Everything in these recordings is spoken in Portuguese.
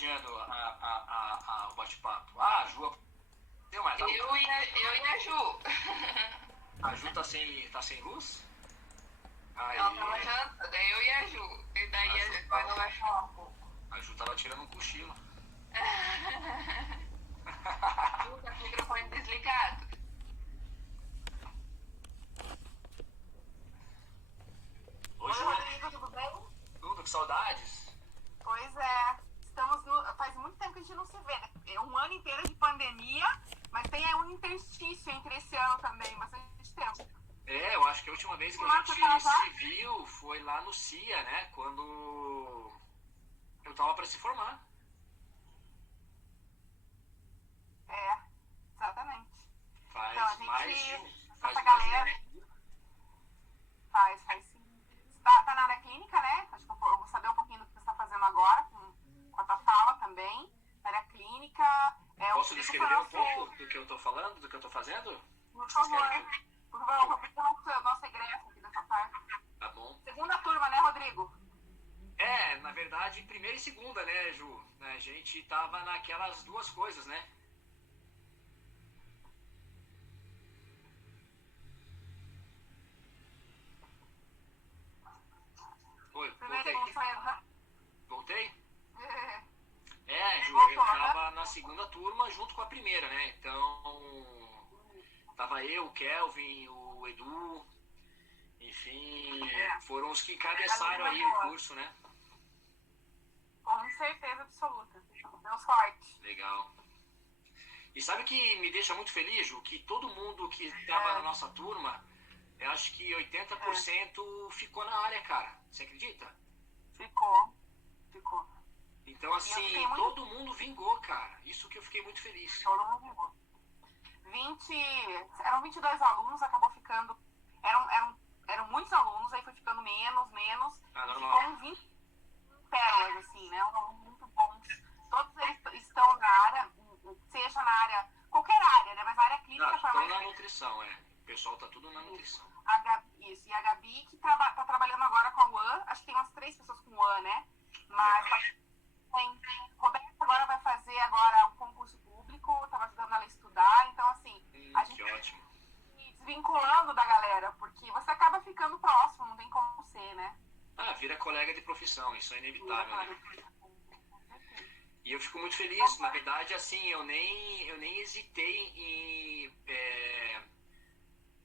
rodeando o bate-papo? Ah, a Ju. Tem mais algo? Eu e a Ju. A Ju tá sem luz? Aí, Ela tava jantando, daí eu e a Ju. E daí a Ju vai falar um pouco. a Ju tava tirando um cochilo. Ju, tá com o microfone desligado. Oi, Ju. Rodrigo, tudo bem? Tudo, que saudades? Pois é, faz muito tempo que a gente não se vê, né? É um ano inteiro de pandemia, mas tem aí um interstício entre esse ano também, bastante tempo. Eu acho que a última vez que a Marcos, gente tá lá? se viu foi lá no CIA, né? Quando eu tava pra se formar. É, exatamente. Faz Então, a gente, mais de faz essa mais de galera, um ano. faz sim. Você tá na área clínica, né? Acho que eu vou saber um pouquinho do que você está fazendo agora, com a tua fala também. Na área clínica. Posso descrever um pouco do que eu tô falando, do que eu tô fazendo? Por Vocês favor, querem que por favor, Rodrigo, nosso egresso aqui dessa parte. Tá bom. Segunda turma, né, Rodrigo? Na verdade, primeira e segunda, né, Ju? A gente tava naquelas duas coisas, né? Oi, Primeira e voltei. segunda. Voltei? É. Ju, Voltou, eu né? tava na segunda turma junto com a primeira, né? Então, tava eu, o Kelvin, o Edu, enfim, foram os que cabeçaram aí o curso, né? Com certeza absoluta. Deu sorte. Legal. E sabe o que me deixa muito feliz, Ju? Que todo mundo que estava na nossa turma, eu acho que 80% ficou na área, cara. Você acredita? Ficou. Então, assim, todo mundo vingou, cara. Isso que eu fiquei muito feliz. Todo mundo ficou. Eram 22 alunos, acabou ficando. Eram muitos alunos, aí foi ficando menos. Ah, E normal. ficou 20 pérolas, assim, né? Um aluno muito bons. Todos eles estão na área, seja na área, qualquer área, né? Mas a área clínica foi Estão mais. na nutrição, O pessoal tá tudo na nutrição. Isso. E a Gabi, que tá trabalhando agora com a UAN, acho que tem umas 3 pessoas com UAN, né? Mas tem. Roberto agora vai fazer agora um concurso público, tava ajudando ela a estudar, então assim, a gente Que ótimo. se desvinculando da galera, porque você acaba ficando próximo, não tem como ser, né? Vira colega de profissão, isso é inevitável, né? E eu fico muito feliz, na verdade, assim, eu nem hesitei em,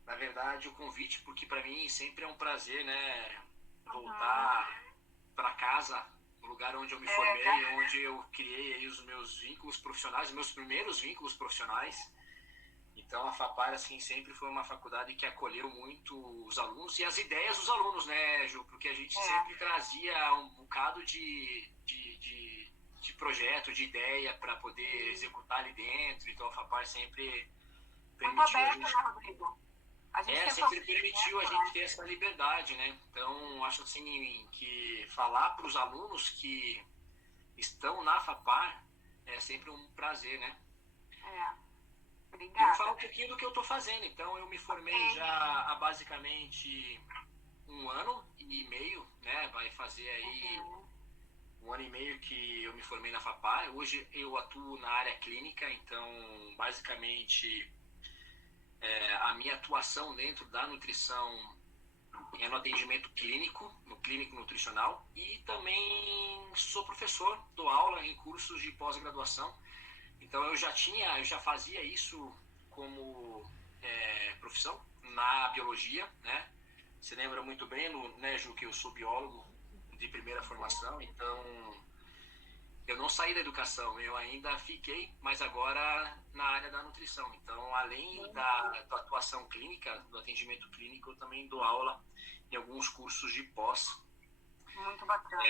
na verdade, o convite, porque para mim sempre é um prazer, né, voltar para casa, o lugar onde eu me formei, onde eu criei aí os meus vínculos profissionais, os meus primeiros vínculos profissionais. Então a FAPAR, assim, sempre foi uma faculdade que acolheu muito os alunos e as ideias dos alunos, né, Ju? Porque a gente sempre trazia um bocado de projeto, de ideia para poder executar ali dentro. Então a FAPAR sempre permitiu a gente... Rodrigo? sempre permitiu a gente ter essa liberdade, né? Então acho assim que falar para os alunos que estão na FAPAR é sempre um prazer, né? Obrigada. Eu vou falar um pouquinho do que eu estou fazendo. Então, eu me formei já há basicamente 1 ano e meio, né? Vai fazer aí 1 ano e meio que eu me formei na FAPAR. Hoje eu atuo na área clínica, então, basicamente, a minha atuação dentro da nutrição é no atendimento clínico, no clínico nutricional, e também sou professor, dou aula em cursos de pós-graduação. Então eu já fazia isso como profissão na biologia, né? Você lembra muito bem, né, Ju, que eu sou biólogo de primeira formação, então eu não saí da educação, eu ainda fiquei, mas agora na área da nutrição. Então, além da atuação clínica, do atendimento clínico, eu também dou aula em alguns cursos de pós. Muito bacana.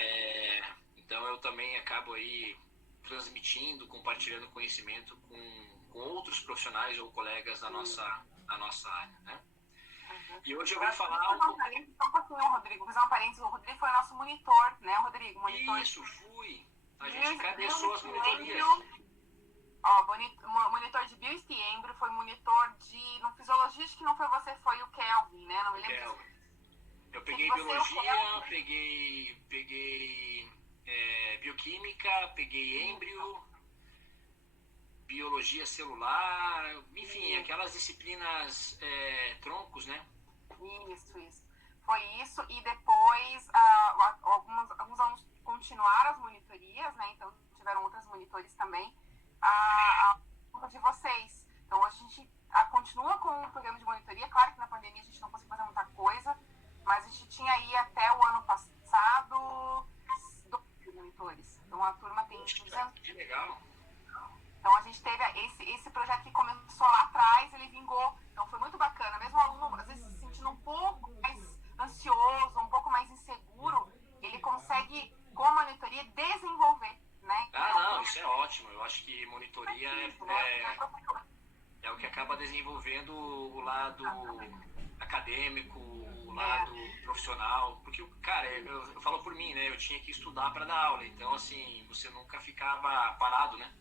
Então eu também acabo aí transmitindo, compartilhando conhecimento com outros profissionais ou colegas da nossa área, né? E hoje eu vou falar... Só um pouquinho, Rodrigo. Vou fazer um parênteses. O Rodrigo foi nosso monitor, né, Rodrigo? Monitor. Isso, fui. A gente cabeçou as monitorias. Monitor de bioestiembro, foi monitor de... No fisiologista, que não foi você, foi o Kelvin, né? Não me lembro. Eu peguei biologia, peguei bioquímica, peguei êmbrio, biologia celular, enfim, aquelas disciplinas troncos, né? Isso. Foi isso, e depois alguns alunos continuaram as monitorias, né? Então tiveram outros monitores também. A de vocês. Então hoje a gente continua com o programa de monitoria. Claro que na pandemia a gente não conseguiu fazer muita coisa, mas a gente tinha aí até o ano passado 12 monitores. Então a turma tem 200. Que legal. Então a gente teve esse projeto que começou lá atrás, ele vingou. Então foi muito bacana. Mesmo o aluno às vezes se sentindo um pouco mais ansioso, um pouco mais inseguro, ele consegue, com a monitoria, desenvolver, né? Não, isso é ótimo. Eu acho que monitoria é o que acaba desenvolvendo o lado acadêmico, o lado profissional. Porque, cara, eu falo por mim, né? Eu tinha que estudar para dar aula. Então, assim, você nunca ficava parado, né?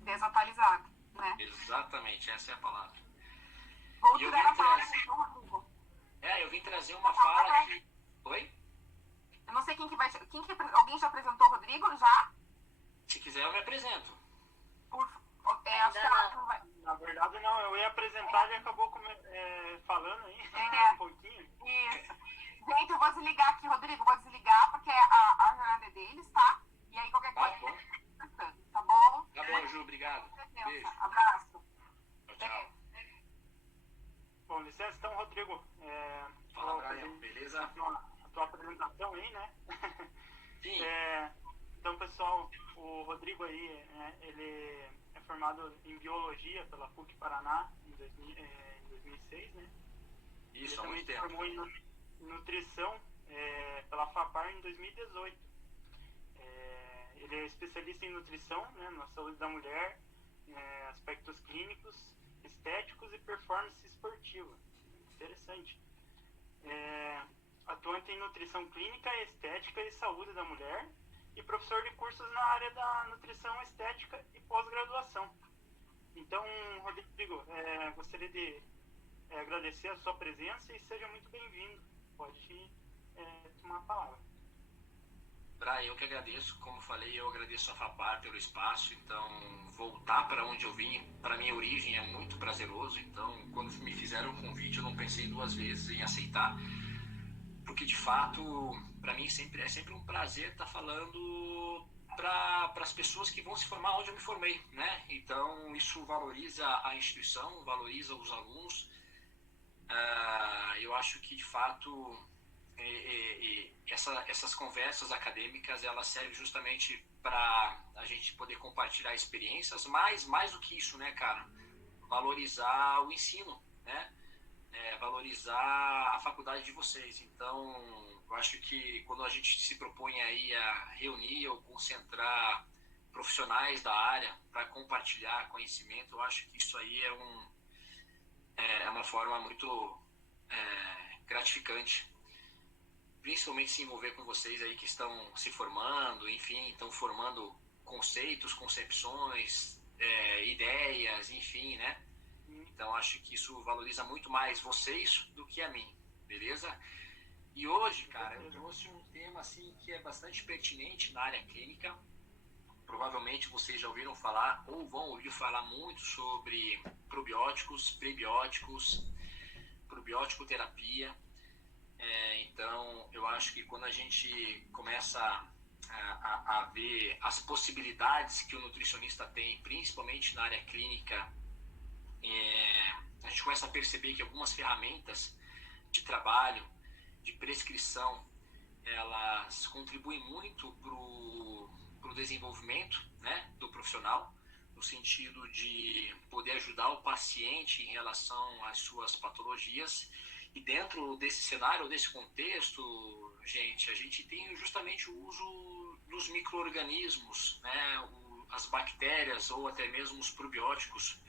Desatualizado, né? Exatamente, essa é a palavra. Vou tirar a palavra, Rodrigo. Eu vim trazer uma fala que... Oi? Eu não sei quem que vai... Alguém já apresentou o Rodrigo? Já? Se quiser, eu me apresento. Acho que não vai... Na verdade, não. Eu ia apresentar e acabou falando aí um pouquinho. Isso. Gente, eu vou desligar aqui, Rodrigo. Vou desligar porque a jornada é deles, tá? E aí qualquer coisa... Tá bom? Tá bom, Ju. Obrigado. Beijo. Abraço. Tchau. Bom, licença, então, Rodrigo. Fala, Brian. Beleza? A tua apresentação aí, né? Sim. Então, pessoal, o Rodrigo aí, ele é formado em Biologia pela PUC Paraná em 2006, né? Isso, há muito tempo. Ele também se formou em Nutrição pela FAPAR em 2018. Ele é especialista em nutrição, né, na saúde da mulher, aspectos clínicos, estéticos e performance esportiva. Interessante. Atuante em nutrição clínica, estética e saúde da mulher e professor de cursos na área da nutrição estética e pós-graduação. Então, Rodrigo, gostaria de agradecer a sua presença e seja muito bem-vindo. Pode tomar a palavra. Brian, eu que agradeço. Como falei, eu agradeço a FAPAR pelo espaço. Então, voltar para onde eu vim, para minha origem, é muito prazeroso. Então, quando me fizeram o convite, eu não pensei duas vezes em aceitar. Porque, de fato, para mim é sempre um prazer estar falando para as pessoas que vão se formar onde eu me formei, né? Então, isso valoriza a instituição, valoriza os alunos. Eu acho que, de fato... essas conversas acadêmicas, elas servem justamente para a gente poder compartilhar experiências, mas mais do que isso, né, cara, valorizar o ensino, né, valorizar a faculdade de vocês. Então, eu acho que quando a gente se propõe aí a reunir ou concentrar profissionais da área para compartilhar conhecimento, eu acho que isso aí é uma forma muito gratificante, principalmente se envolver com vocês aí que estão se formando, enfim, estão formando conceitos, concepções, ideias, enfim, né? Então, acho que isso valoriza muito mais vocês do que a mim, beleza? E hoje, cara, eu trouxe um tema, assim, que é bastante pertinente na área clínica. Provavelmente vocês já ouviram falar ou vão ouvir falar muito sobre probióticos, prebióticos, probiótico-terapia. Então, eu acho que quando a gente começa a ver as possibilidades que o nutricionista tem, principalmente na área clínica, a gente começa a perceber que algumas ferramentas de trabalho, de prescrição, elas contribuem muito para o desenvolvimento, né, do profissional, no sentido de poder ajudar o paciente em relação às suas patologias. E dentro desse cenário, desse contexto, gente, a gente tem justamente o uso dos micro-organismos, né, as bactérias ou até mesmo os probióticos,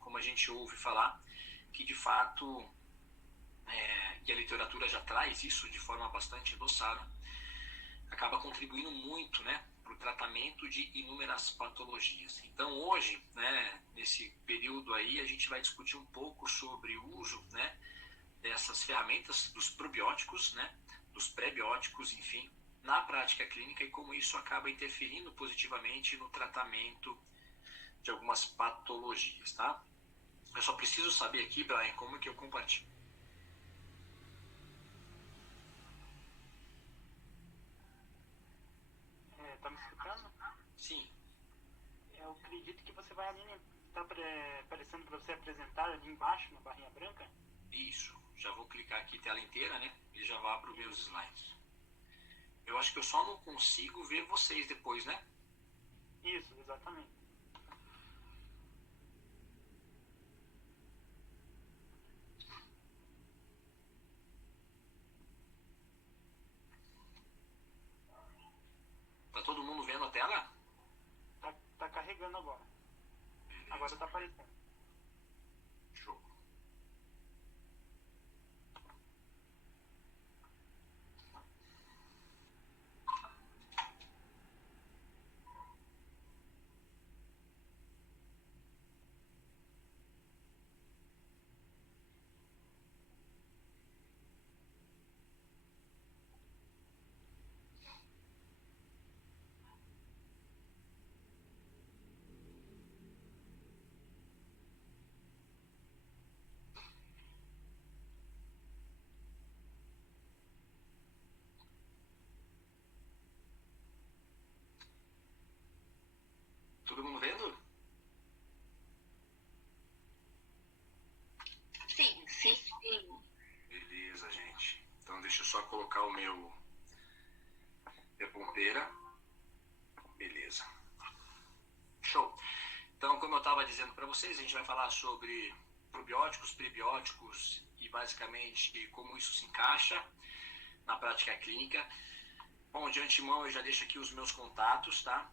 como a gente ouve falar, que de fato, e a literatura já traz isso de forma bastante endossada, acaba contribuindo muito, né, para o tratamento de inúmeras patologias. Então hoje, né, nesse período aí, a gente vai discutir um pouco sobre o uso, né, dessas ferramentas, dos probióticos, né, dos prebióticos, enfim, na prática clínica e como isso acaba interferindo positivamente no tratamento de algumas patologias, tá? Eu só preciso saber aqui, Brian, como é que eu compartilho. Tá me escutando? Sim. Eu acredito que você vai ali, né? Tá aparecendo para você apresentar ali embaixo, na barrinha branca? Isso. Já vou clicar aqui tela inteira, né? E já vá para os meus slides. Eu acho que eu só não consigo ver vocês depois, né? Isso, exatamente. Tá todo mundo vendo a tela? Tá carregando agora. Agora tá aparecendo. Show. Todo mundo vendo? Sim, sim, sim. Beleza, gente. Então deixa eu só colocar o minha ponteira. Beleza. Show. Então, como eu estava dizendo para vocês, a gente vai falar sobre probióticos, prebióticos e basicamente como isso se encaixa na prática clínica. Bom, de antemão eu já deixo aqui os meus contatos, tá?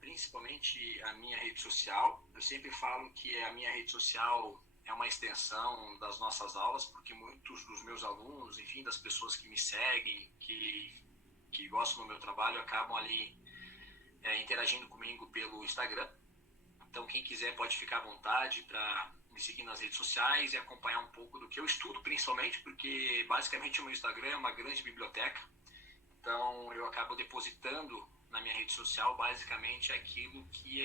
Principalmente a minha rede social. Eu sempre falo que a minha rede social é uma extensão das nossas aulas, porque muitos dos meus alunos, enfim, das pessoas que me seguem, que gostam do meu trabalho, acabam ali interagindo comigo pelo Instagram. Então, quem quiser pode ficar à vontade para me seguir nas redes sociais e acompanhar um pouco do que eu estudo, principalmente, porque basicamente o meu Instagram é uma grande biblioteca. Então, eu acabo depositando na minha rede social basicamente aquilo que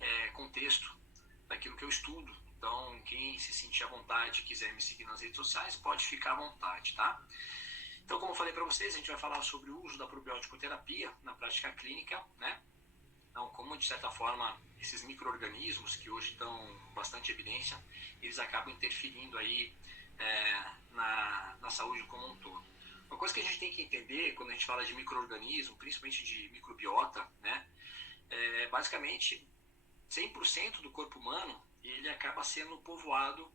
é contexto daquilo que eu estudo. Então, quem se sentir à vontade e quiser me seguir nas redes sociais, pode ficar à vontade, tá? Então, como eu falei para vocês, a gente vai falar sobre o uso da probiótico-terapia na prática clínica, né? Então, como de certa forma esses micro-organismos que hoje estão bastante em evidência, eles acabam interferindo aí na saúde como um todo. Uma coisa que a gente tem que entender quando a gente fala de micro-organismo, principalmente de microbiota, né? Basicamente 100% do corpo humano ele acaba sendo povoado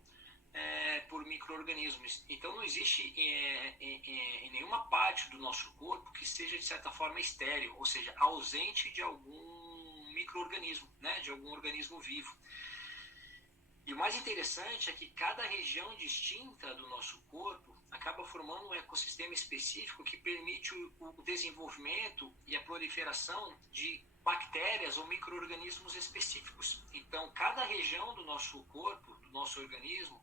por micro-organismos. Então não existe em nenhuma parte do nosso corpo que seja de certa forma estéril, ou seja, ausente de algum micro-organismo, né? De algum organismo vivo. E o mais interessante é que cada região distinta do nosso corpo acaba formando um ecossistema específico que permite o desenvolvimento e a proliferação de bactérias ou micro-organismos específicos. Então, cada região do nosso corpo, do nosso organismo,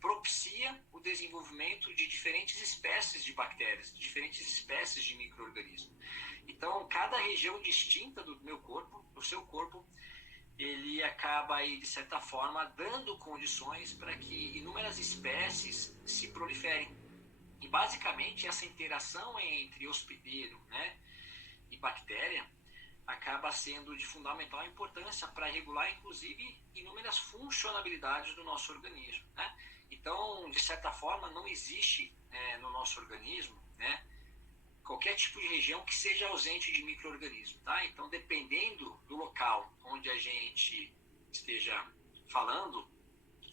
propicia o desenvolvimento de diferentes espécies de bactérias, de diferentes espécies de micro-organismos. Então, cada região distinta do meu corpo, do seu corpo, ele acaba aí, de certa forma, dando condições para que inúmeras espécies se proliferem. E, basicamente, essa interação entre hospedeiro, né, e bactéria acaba sendo de fundamental importância para regular, inclusive, inúmeras funcionalidades do nosso organismo, né? Então, de certa forma, não existe no nosso organismo, né, qualquer tipo de região que seja ausente de micro-organismo, tá? Então, dependendo do local onde a gente esteja falando,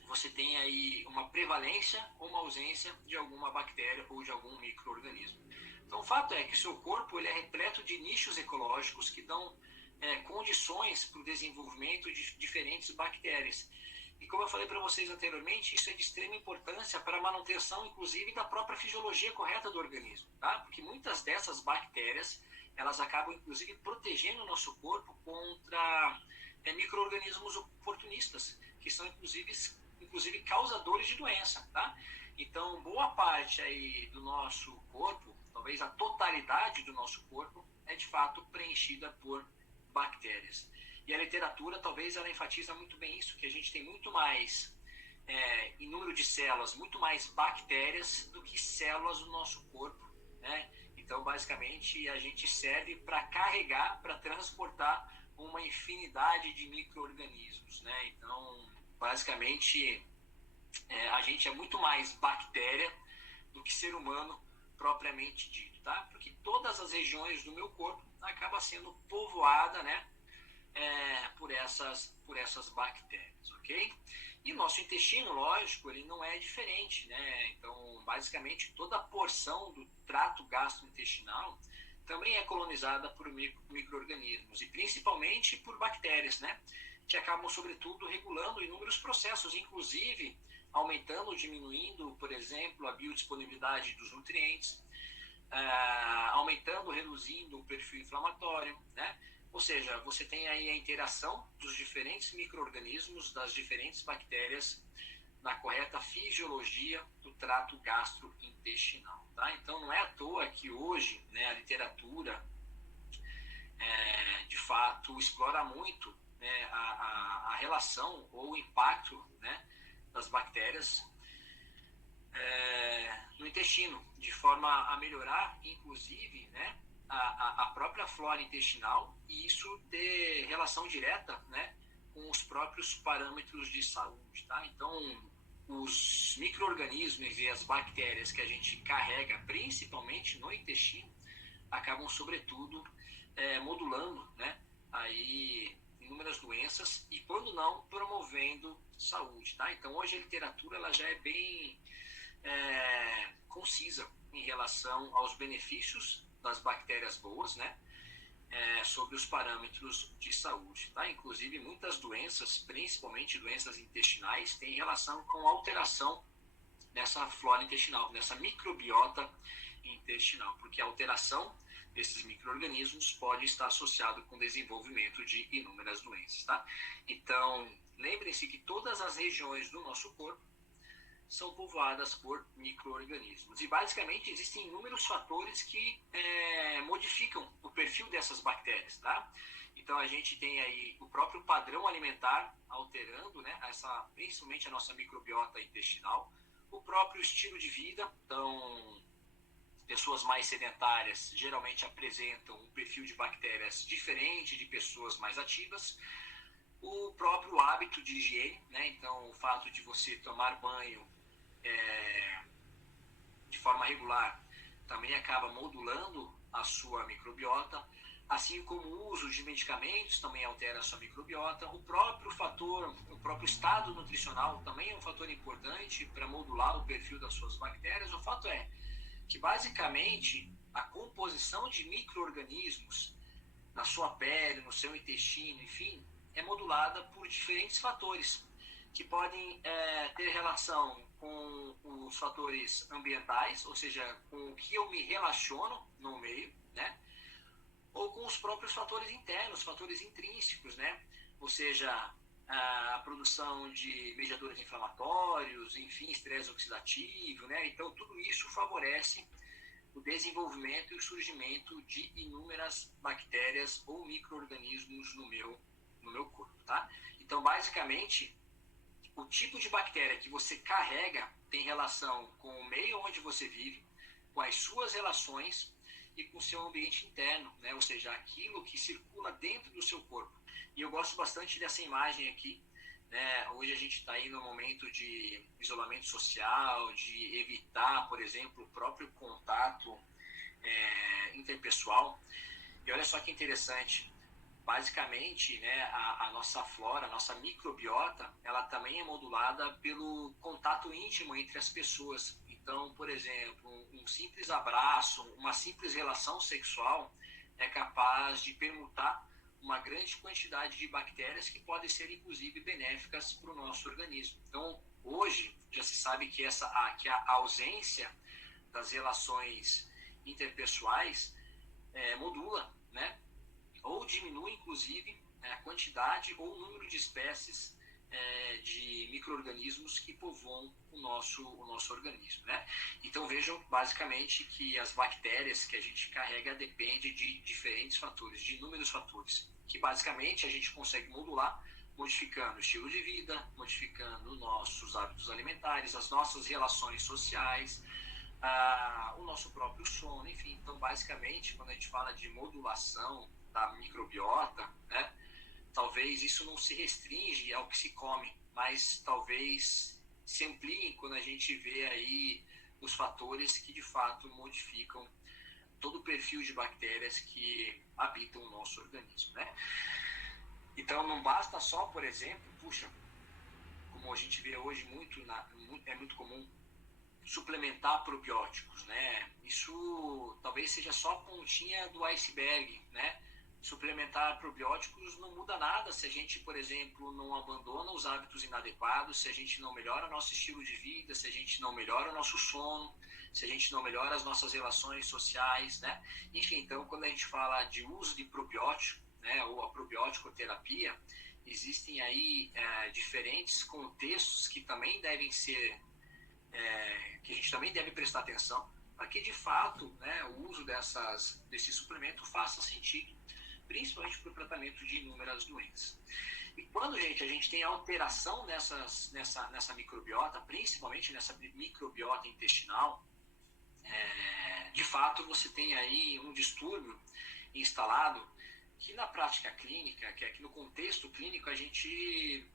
você tem aí uma prevalência ou uma ausência de alguma bactéria ou de algum micro-organismo. Então, o fato é que o seu corpo ele é repleto de nichos ecológicos que dão condições para o desenvolvimento de diferentes bactérias. E como eu falei para vocês anteriormente, isso é de extrema importância para a manutenção, inclusive, da própria fisiologia correta do organismo, tá? Porque muitas dessas bactérias, elas acabam, inclusive, protegendo o nosso corpo contra micro-organismos oportunistas, que são, inclusive causadores de doença, tá? Então, boa parte aí do nosso corpo, talvez a totalidade do nosso corpo é de fato preenchida por bactérias. E a literatura talvez ela enfatiza muito bem isso, que a gente tem muito mais, em número de células, muito mais bactérias do que células do nosso corpo, né? Então, basicamente, a gente serve para carregar, para transportar uma infinidade de micro-organismos, né? Então, basicamente, a gente é muito mais bactéria do que ser humano propriamente dito, tá? Porque todas as regiões do meu corpo acabam sendo povoada, né? Por essas bactérias, ok? E o nosso intestino, lógico, ele não é diferente, né? Então, basicamente, toda a porção do trato gastrointestinal também é colonizada por micro-organismos, e principalmente por bactérias, né? Que acabam, sobretudo, regulando inúmeros processos, inclusive aumentando ou diminuindo, por exemplo, a biodisponibilidade dos nutrientes, aumentando ou reduzindo o perfil inflamatório, né? Ou seja, você tem aí a interação dos diferentes micro-organismos, das diferentes bactérias, na correta fisiologia do trato gastrointestinal, tá? Então, não é à toa que hoje, né, a literatura, de fato, explora muito, né, a relação ou o impacto, né, das bactérias no intestino, de forma a melhorar, inclusive, né, a própria flora intestinal, e isso ter relação direta, né, com os próprios parâmetros de saúde, tá? Então, os micro-organismos e as bactérias que a gente carrega, principalmente no intestino, acabam, sobretudo, modulando, né, aí inúmeras doenças e, quando não, promovendo saúde, tá? Então, hoje a literatura ela já é bem concisa em relação aos benefícios das bactérias boas, né, sobre os parâmetros de saúde, tá? Inclusive, muitas doenças, principalmente doenças intestinais, têm relação com alteração nessa flora intestinal, nessa microbiota intestinal, porque a alteração desses micro-organismos pode estar associado com o desenvolvimento de inúmeras doenças, tá? Então, lembrem-se que todas as regiões do nosso corpo são povoadas por micro-organismos. E, basicamente, existem inúmeros fatores que modificam o perfil dessas bactérias, tá? Então, a gente tem aí o próprio padrão alimentar alterando, né, principalmente a nossa microbiota intestinal, o próprio estilo de vida. Então, pessoas mais sedentárias geralmente apresentam um perfil de bactérias diferente de pessoas mais ativas. O próprio hábito de higiene, né? Então, o fato de você tomar banho de forma regular também acaba modulando a sua microbiota, assim como o uso de medicamentos também altera a sua microbiota. O próprio estado nutricional também é um fator importante para modular o perfil das suas bactérias. O fato é que, basicamente, a composição de micro-organismos na sua pele, no seu intestino, enfim, é modulada por diferentes fatores que podem ter relação com os fatores ambientais, ou seja, com o que eu me relaciono no meio, né? Ou com os próprios fatores internos, fatores intrínsecos, né? Ou seja, a produção de mediadores inflamatórios, enfim, estresse oxidativo, né? Então, tudo isso favorece o desenvolvimento e o surgimento de inúmeras bactérias ou micro-organismos no meu corpo, tá? Então, basicamente, o tipo de bactéria que você carrega tem relação com o meio onde você vive, com as suas relações e com o seu ambiente interno, né? Ou seja, aquilo que circula dentro do seu corpo. E eu gosto bastante dessa imagem aqui, né? Hoje a gente está aí no momento de isolamento social, de evitar, por exemplo, o próprio contato interpessoal. E olha só que interessante. Basicamente, né, a nossa flora, a nossa microbiota, ela também é modulada pelo contato íntimo entre as pessoas. Então, por exemplo, um simples abraço, uma simples relação sexual é capaz de permutar uma grande quantidade de bactérias que podem ser, inclusive, benéficas para o nosso organismo. Então, hoje, já se sabe que a ausência das relações interpessoais modula, né, ou diminui, inclusive, a quantidade ou o número de espécies de micro-organismos que povoam o nosso organismo, né? Então vejam basicamente que as bactérias que a gente carrega dependem de diferentes fatores, de inúmeros fatores, que basicamente a gente consegue modular modificando o estilo de vida, modificando nossos hábitos alimentares, as nossas relações sociais, o nosso próprio sono, enfim. Então basicamente quando a gente fala de modulação da microbiota, né, talvez isso não se restringe ao que se come, mas talvez se amplie quando a gente vê aí os fatores que de fato modificam todo o perfil de bactérias que habitam o nosso organismo, né? Então não basta só, por exemplo, como a gente vê hoje é muito comum suplementar probióticos, né? Isso talvez seja só a pontinha do iceberg, né? Suplementar probióticos não muda nada se a gente, por exemplo, não abandona os hábitos inadequados, se a gente não melhora nosso estilo de vida, se a gente não melhora o nosso sono, se a gente não melhora as nossas relações sociais, né? Enfim, então, quando a gente fala de uso de probiótico, né, ou a probiótico-terapia, existem aí diferentes contextos que também devem ser, que a gente também deve prestar atenção, para que, de fato, né, o uso desse suplemento faça sentido, principalmente para o tratamento de inúmeras doenças. E quando, gente, a gente tem alteração nessa microbiota, principalmente nessa microbiota intestinal, de fato você tem aí um distúrbio instalado que na prática clínica, que aqui no contexto clínico a gente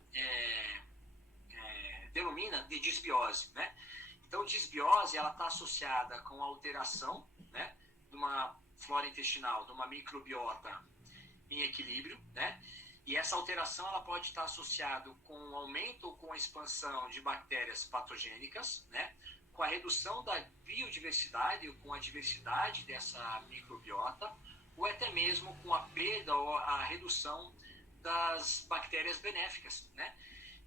denomina de disbiose, né? Então, disbiose ela está associada com a alteração, né, de uma flora intestinal, de uma microbiota em equilíbrio, né? E essa alteração ela pode estar associada com o aumento ou com a expansão de bactérias patogênicas, né? Com a redução da biodiversidade ou com a diversidade dessa microbiota, ou até mesmo com a perda ou a redução das bactérias benéficas, né?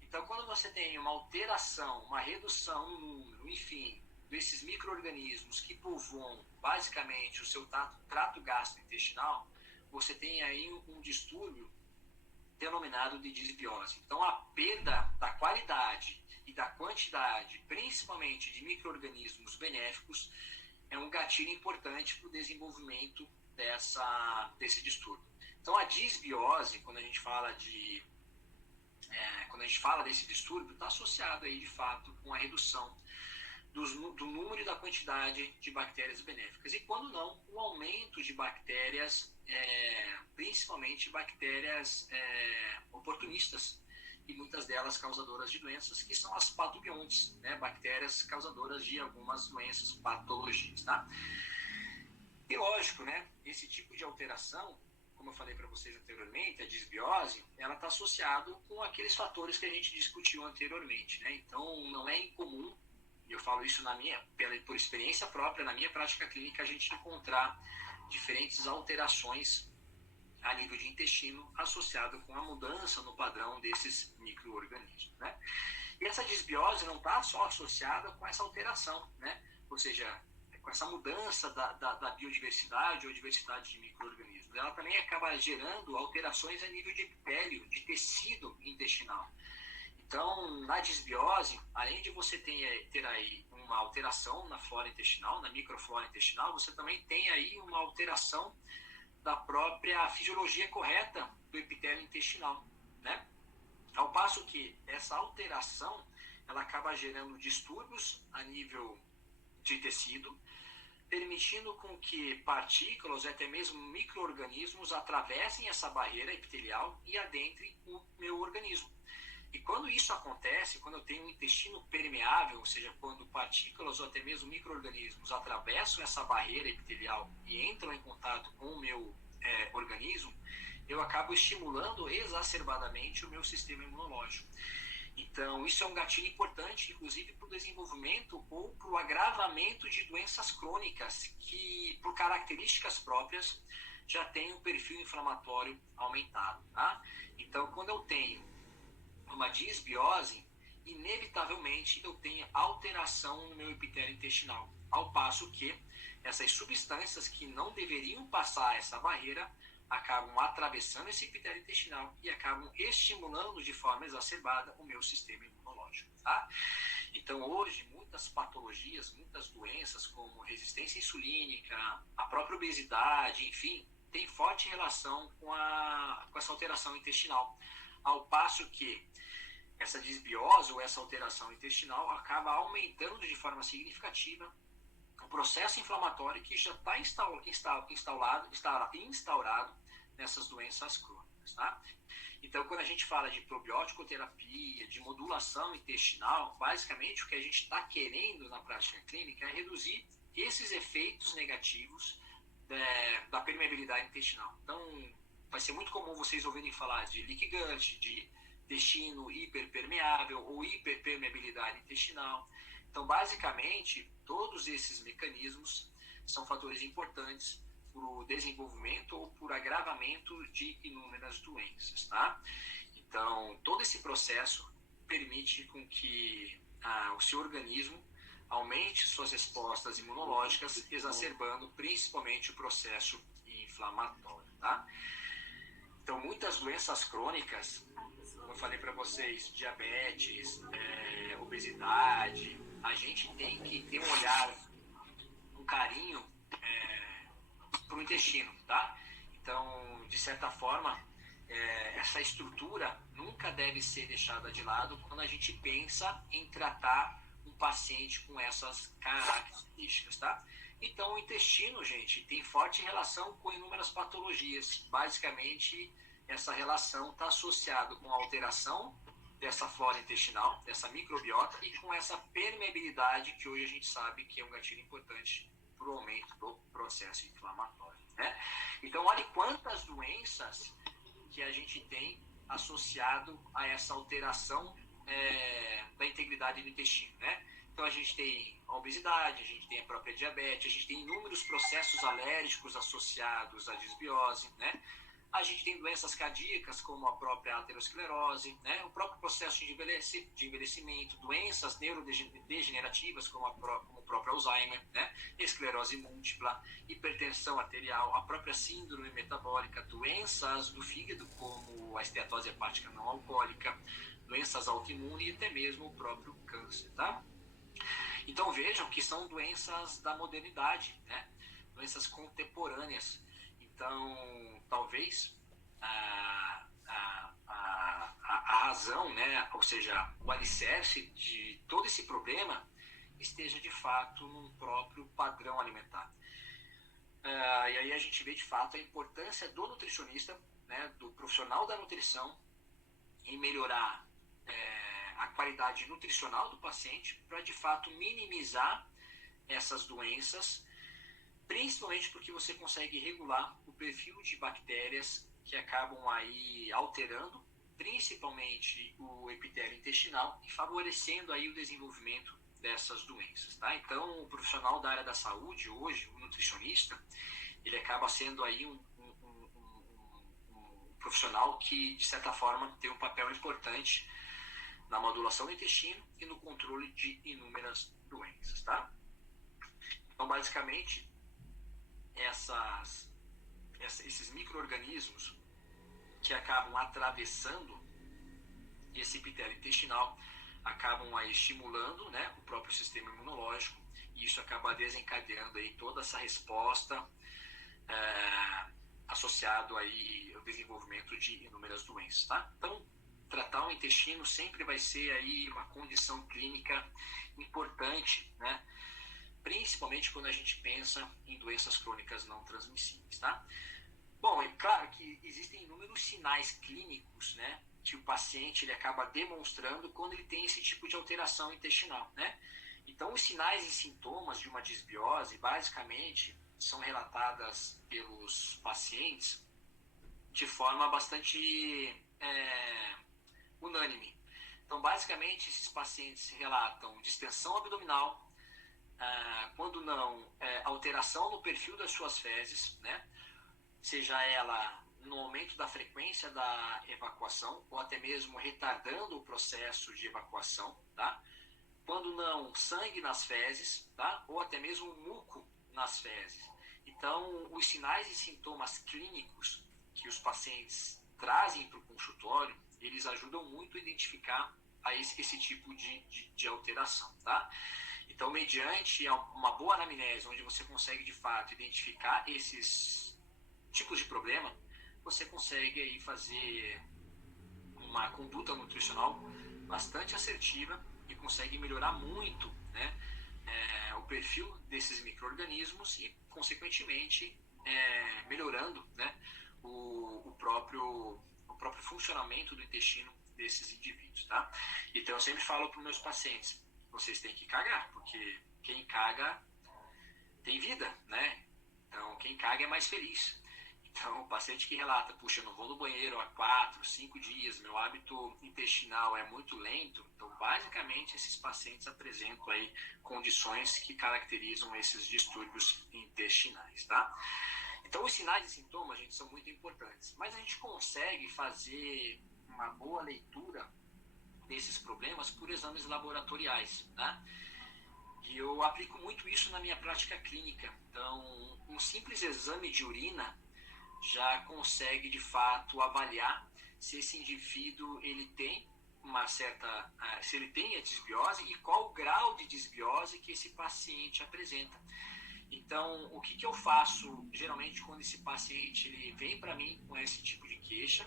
Então, quando você tem uma alteração, uma redução no número, enfim, desses micro-organismos que povoam basicamente o seu trato gastrointestinal, você tem aí um distúrbio denominado de disbiose. Então, a perda da qualidade e da quantidade, principalmente de micro-organismos benéficos, é um gatilho importante para o desenvolvimento desse distúrbio. Então, a disbiose, quando a gente fala desse distúrbio, está associado aí, de fato, com a redução do número e da quantidade de bactérias benéficas. E quando não, o aumento de bactérias, principalmente bactérias oportunistas, e muitas delas causadoras de doenças, que são as patobiontes, né? Bactérias causadoras de algumas doenças, patologias, tá? E lógico, né? Esse tipo de alteração, como eu falei para vocês anteriormente, a disbiose, ela está associada com aqueles fatores que a gente discutiu anteriormente, né? Então, não é incomum, e eu falo isso por experiência própria, na minha prática clínica, a gente encontrar diferentes alterações a nível de intestino associado com a mudança no padrão desses micro-organismos, né? E essa disbiose não está só associada com essa alteração, né? Ou seja, com essa mudança da biodiversidade ou diversidade de micro-organismos. Ela também acaba gerando alterações a nível de epitélio, de tecido intestinal. Então, na disbiose, além de você ter aí uma alteração na flora intestinal, na microflora intestinal, você também tem aí uma alteração da própria fisiologia correta do epitélio intestinal, né? Ao passo que essa alteração, ela acaba gerando distúrbios a nível de tecido, permitindo com que partículas, até mesmo micro-organismos, atravessem essa barreira epitelial e adentrem o meu organismo. E quando isso acontece, quando eu tenho um intestino permeável, ou seja, quando partículas ou até mesmo micro-organismos atravessam essa barreira epitelial e entram em contato com o meu organismo, eu acabo estimulando exacerbadamente o meu sistema imunológico. Então, isso é um gatilho importante, inclusive para o desenvolvimento ou para o agravamento de doenças crônicas que, por características próprias, já têm um perfil inflamatório aumentado, tá? Então, quando eu tenho uma disbiose, inevitavelmente eu tenho alteração no meu epitélio intestinal, ao passo que essas substâncias que não deveriam passar essa barreira acabam atravessando esse epitélio intestinal e acabam estimulando de forma exacerbada o meu sistema imunológico, tá? Então, hoje, muitas patologias, muitas doenças, como resistência insulínica, a própria obesidade, enfim, tem forte relação com essa alteração intestinal. Ao passo que essa disbiose ou essa alteração intestinal acaba aumentando de forma significativa o processo inflamatório que já está instaurado nessas doenças crônicas, tá? Então, quando a gente fala de probiótico-terapia, de modulação intestinal, basicamente o que a gente está querendo na prática clínica é reduzir esses efeitos negativos da permeabilidade intestinal. Então, vai ser muito comum vocês ouvirem falar de leaky gut, de intestino hiperpermeável ou hiperpermeabilidade intestinal. Então, basicamente, todos esses mecanismos são fatores importantes para o desenvolvimento ou por agravamento de inúmeras doenças, tá? Então, todo esse processo permite com que o seu organismo aumente suas respostas imunológicas, exacerbando principalmente o processo inflamatório, tá? Então, muitas doenças crônicas, como eu falei para vocês, diabetes, obesidade, a gente tem que ter um olhar, um carinho para o intestino, tá? Então, de certa forma, essa estrutura nunca deve ser deixada de lado quando a gente pensa em tratar um paciente com essas características, tá? Então, o intestino, gente, tem forte relação com inúmeras patologias. Basicamente, essa relação está associada com a alteração dessa flora intestinal, dessa microbiota, e com essa permeabilidade que hoje a gente sabe que é um gatilho importante para o aumento do processo inflamatório, né? Então, olha quantas doenças que a gente tem associado a essa alteração da integridade do intestino, né? Então, a gente tem a obesidade, a gente tem a própria diabetes, a gente tem inúmeros processos alérgicos associados à disbiose, né? A gente tem doenças cardíacas, como a própria aterosclerose, né? O próprio processo de envelhecimento, doenças neurodegenerativas, como o próprio Alzheimer, né? Esclerose múltipla, hipertensão arterial, a própria síndrome metabólica, doenças do fígado, como a esteatose hepática não alcoólica, doenças autoimunes e até mesmo o próprio câncer, tá? Então, vejam que são doenças da modernidade, né? Doenças contemporâneas. Então, talvez a razão, né, ou seja, o alicerce de todo esse problema esteja de fato num próprio padrão alimentar. E aí a gente vê de fato a importância do nutricionista, né, do profissional da nutrição, em melhorar a qualidade nutricional do paciente para de fato minimizar essas doenças, principalmente porque você consegue regular o perfil de bactérias que acabam aí alterando principalmente o epitélio intestinal e favorecendo aí o desenvolvimento dessas doenças, tá? Então, o profissional da área da saúde hoje, o nutricionista, ele acaba sendo aí um profissional que, de certa forma, tem um papel importante na modulação do intestino e no controle de inúmeras doenças, tá? Então, basicamente, esses micro-organismos que acabam atravessando esse epitélio intestinal acabam aí estimulando, né, o próprio sistema imunológico, e isso acaba desencadeando aí toda essa resposta associado aí ao desenvolvimento de inúmeras doenças, tá? Então, tratar o intestino sempre vai ser aí uma condição clínica importante, né? Principalmente quando a gente pensa em doenças crônicas não transmissíveis, tá? Bom, é claro que existem inúmeros sinais clínicos, né, que o paciente ele acaba demonstrando quando ele tem esse tipo de alteração intestinal, né? Então, os sinais e sintomas de uma disbiose, basicamente, são relatadas pelos pacientes de forma bastante unânime. Então, basicamente, esses pacientes relatam distensão abdominal, quando não, alteração no perfil das suas fezes, né? Seja ela no aumento da frequência da evacuação ou até mesmo retardando o processo de evacuação, tá? Quando não, sangue nas fezes, tá? Ou até mesmo muco nas fezes. Então, os sinais e sintomas clínicos que os pacientes trazem para o consultório, eles ajudam muito a identificar esse tipo de alteração, tá? Então, mediante uma boa anamnese, onde você consegue, de fato, identificar esses tipos de problema, você consegue aí fazer uma conduta nutricional bastante assertiva e consegue melhorar muito, né, o perfil desses micro-organismos e, consequentemente, melhorando, né, o próprio funcionamento do intestino desses indivíduos, tá? Então, eu sempre falo para os meus pacientes, vocês têm que cagar, porque quem caga tem vida, né? Então, quem caga é mais feliz. Então, o paciente que relata, puxa, eu não vou no banheiro há 4, 5 dias, meu hábito intestinal é muito lento. Então, basicamente, esses pacientes apresentam aí condições que caracterizam esses distúrbios intestinais, tá? Então, os sinais e sintomas, gente, são muito importantes. Mas a gente consegue fazer uma boa leitura desses problemas por exames laboratoriais, né? E eu aplico muito isso na minha prática clínica. Então, um simples exame de urina já consegue, de fato, avaliar se esse indivíduo ele tem se ele tem a disbiose e qual o grau de disbiose que esse paciente apresenta. Então, o que eu faço, geralmente, quando esse paciente ele vem para mim com esse tipo de queixa,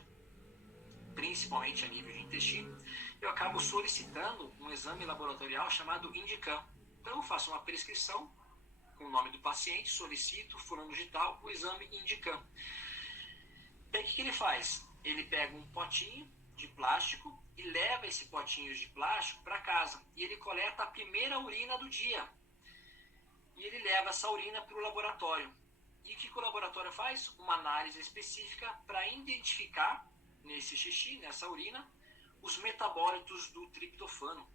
principalmente a nível de intestino, eu acabo solicitando um exame laboratorial chamado INDICAM. Então, eu faço uma prescrição com o nome do paciente, solicito, fulano de tal, o exame INDICAM. E aí, o que ele faz? Ele pega um potinho de plástico e leva esse potinho de plástico para casa. E ele coleta a primeira urina do dia. E ele leva essa urina para o laboratório. E o que o laboratório faz? Uma análise específica para identificar nesse xixi, nessa urina, os metabólitos do triptofano.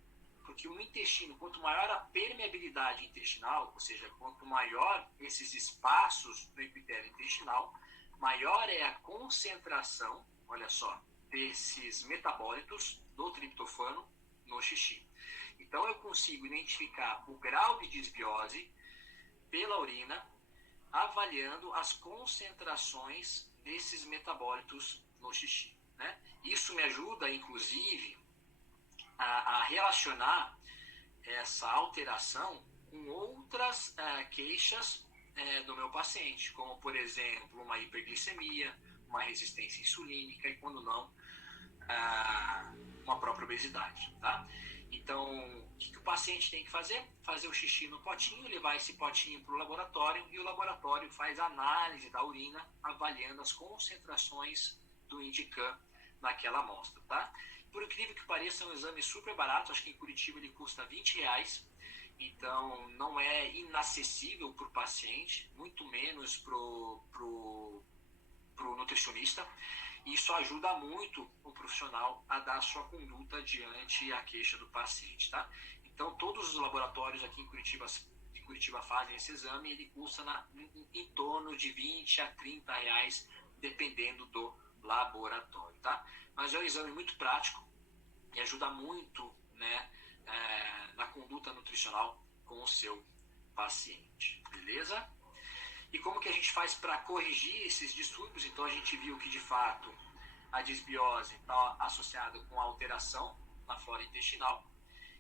Porque o intestino, quanto maior a permeabilidade intestinal, ou seja, quanto maior esses espaços do epitélio intestinal, maior é a concentração, olha só, desses metabólitos do triptofano no xixi. Então, eu consigo identificar o grau de disbiose pela urina, avaliando as concentrações desses metabólitos no xixi, né? Isso me ajuda, inclusive, a relacionar essa alteração com outras queixas do meu paciente, como, por exemplo, uma hiperglicemia, uma resistência insulínica e, quando não, uma própria obesidade, tá? Então, o que o paciente tem que fazer? Fazer o xixi no potinho, levar esse potinho para o laboratório e o laboratório faz a análise da urina, avaliando as concentrações do INDICAM naquela amostra, tá? Por incrível que pareça, é um exame super barato, acho que em Curitiba ele custa R$20, então não é inacessível para o paciente, muito menos pro nutricionista. Isso ajuda muito o profissional a dar a sua conduta diante a queixa do paciente, tá? Então, todos os laboratórios aqui em Curitiba fazem esse exame e ele custa em torno de R$20 a R$30, dependendo do laboratório, tá? Mas é um exame muito prático e ajuda muito, né, na conduta nutricional com o seu paciente, beleza? E como que a gente faz para corrigir esses distúrbios? Então, a gente viu que, de fato, a disbiose está associada com a alteração na flora intestinal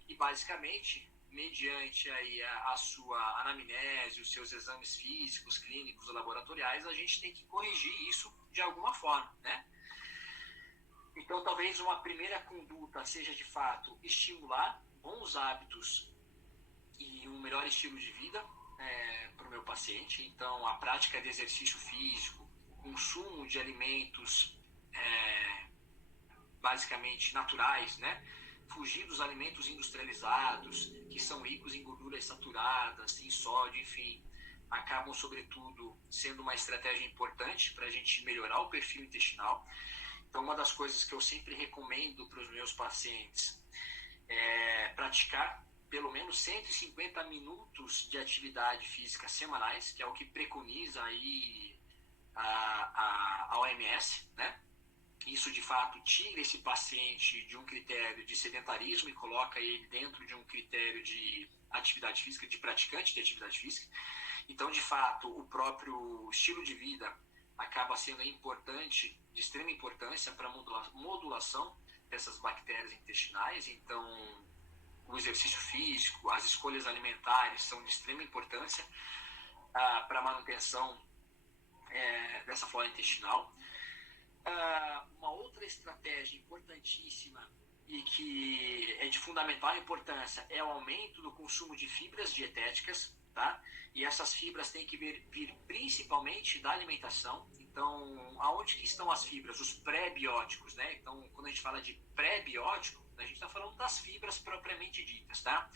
e, basicamente, mediante aí a sua anamnese, os seus exames físicos, clínicos, laboratoriais, a gente tem que corrigir isso de alguma forma, né? Então, talvez uma primeira conduta seja, de fato, estimular bons hábitos e um melhor estilo de vida para o meu paciente. Então, a prática de exercício físico, consumo de alimentos basicamente naturais, né? Fugir dos alimentos industrializados, que são ricos em gorduras saturadas, em sódio, enfim, acabam, sobretudo, sendo uma estratégia importante para a gente melhorar o perfil intestinal. Então, uma das coisas que eu sempre recomendo para os meus pacientes é praticar pelo menos 150 minutos de atividade física semanais, que é o que preconiza aí a OMS, né? Isso, de fato, tira esse paciente de um critério de sedentarismo e coloca ele dentro de um critério de atividade física, de praticante de atividade física. Então, de fato, o próprio estilo de vida acaba sendo importante, de extrema importância para a modulação dessas bactérias intestinais. Então, o exercício físico, as escolhas alimentares são de extrema importância para a manutenção dessa flora intestinal. Uma outra estratégia importantíssima e que é de fundamental importância é o aumento do consumo de fibras dietéticas, tá? E essas fibras têm que vir principalmente da alimentação. Então, aonde que estão as fibras? Os pré-bióticos, né? Então, quando a gente fala de pré-biótico, a gente está falando das fibras propriamente ditas, tá?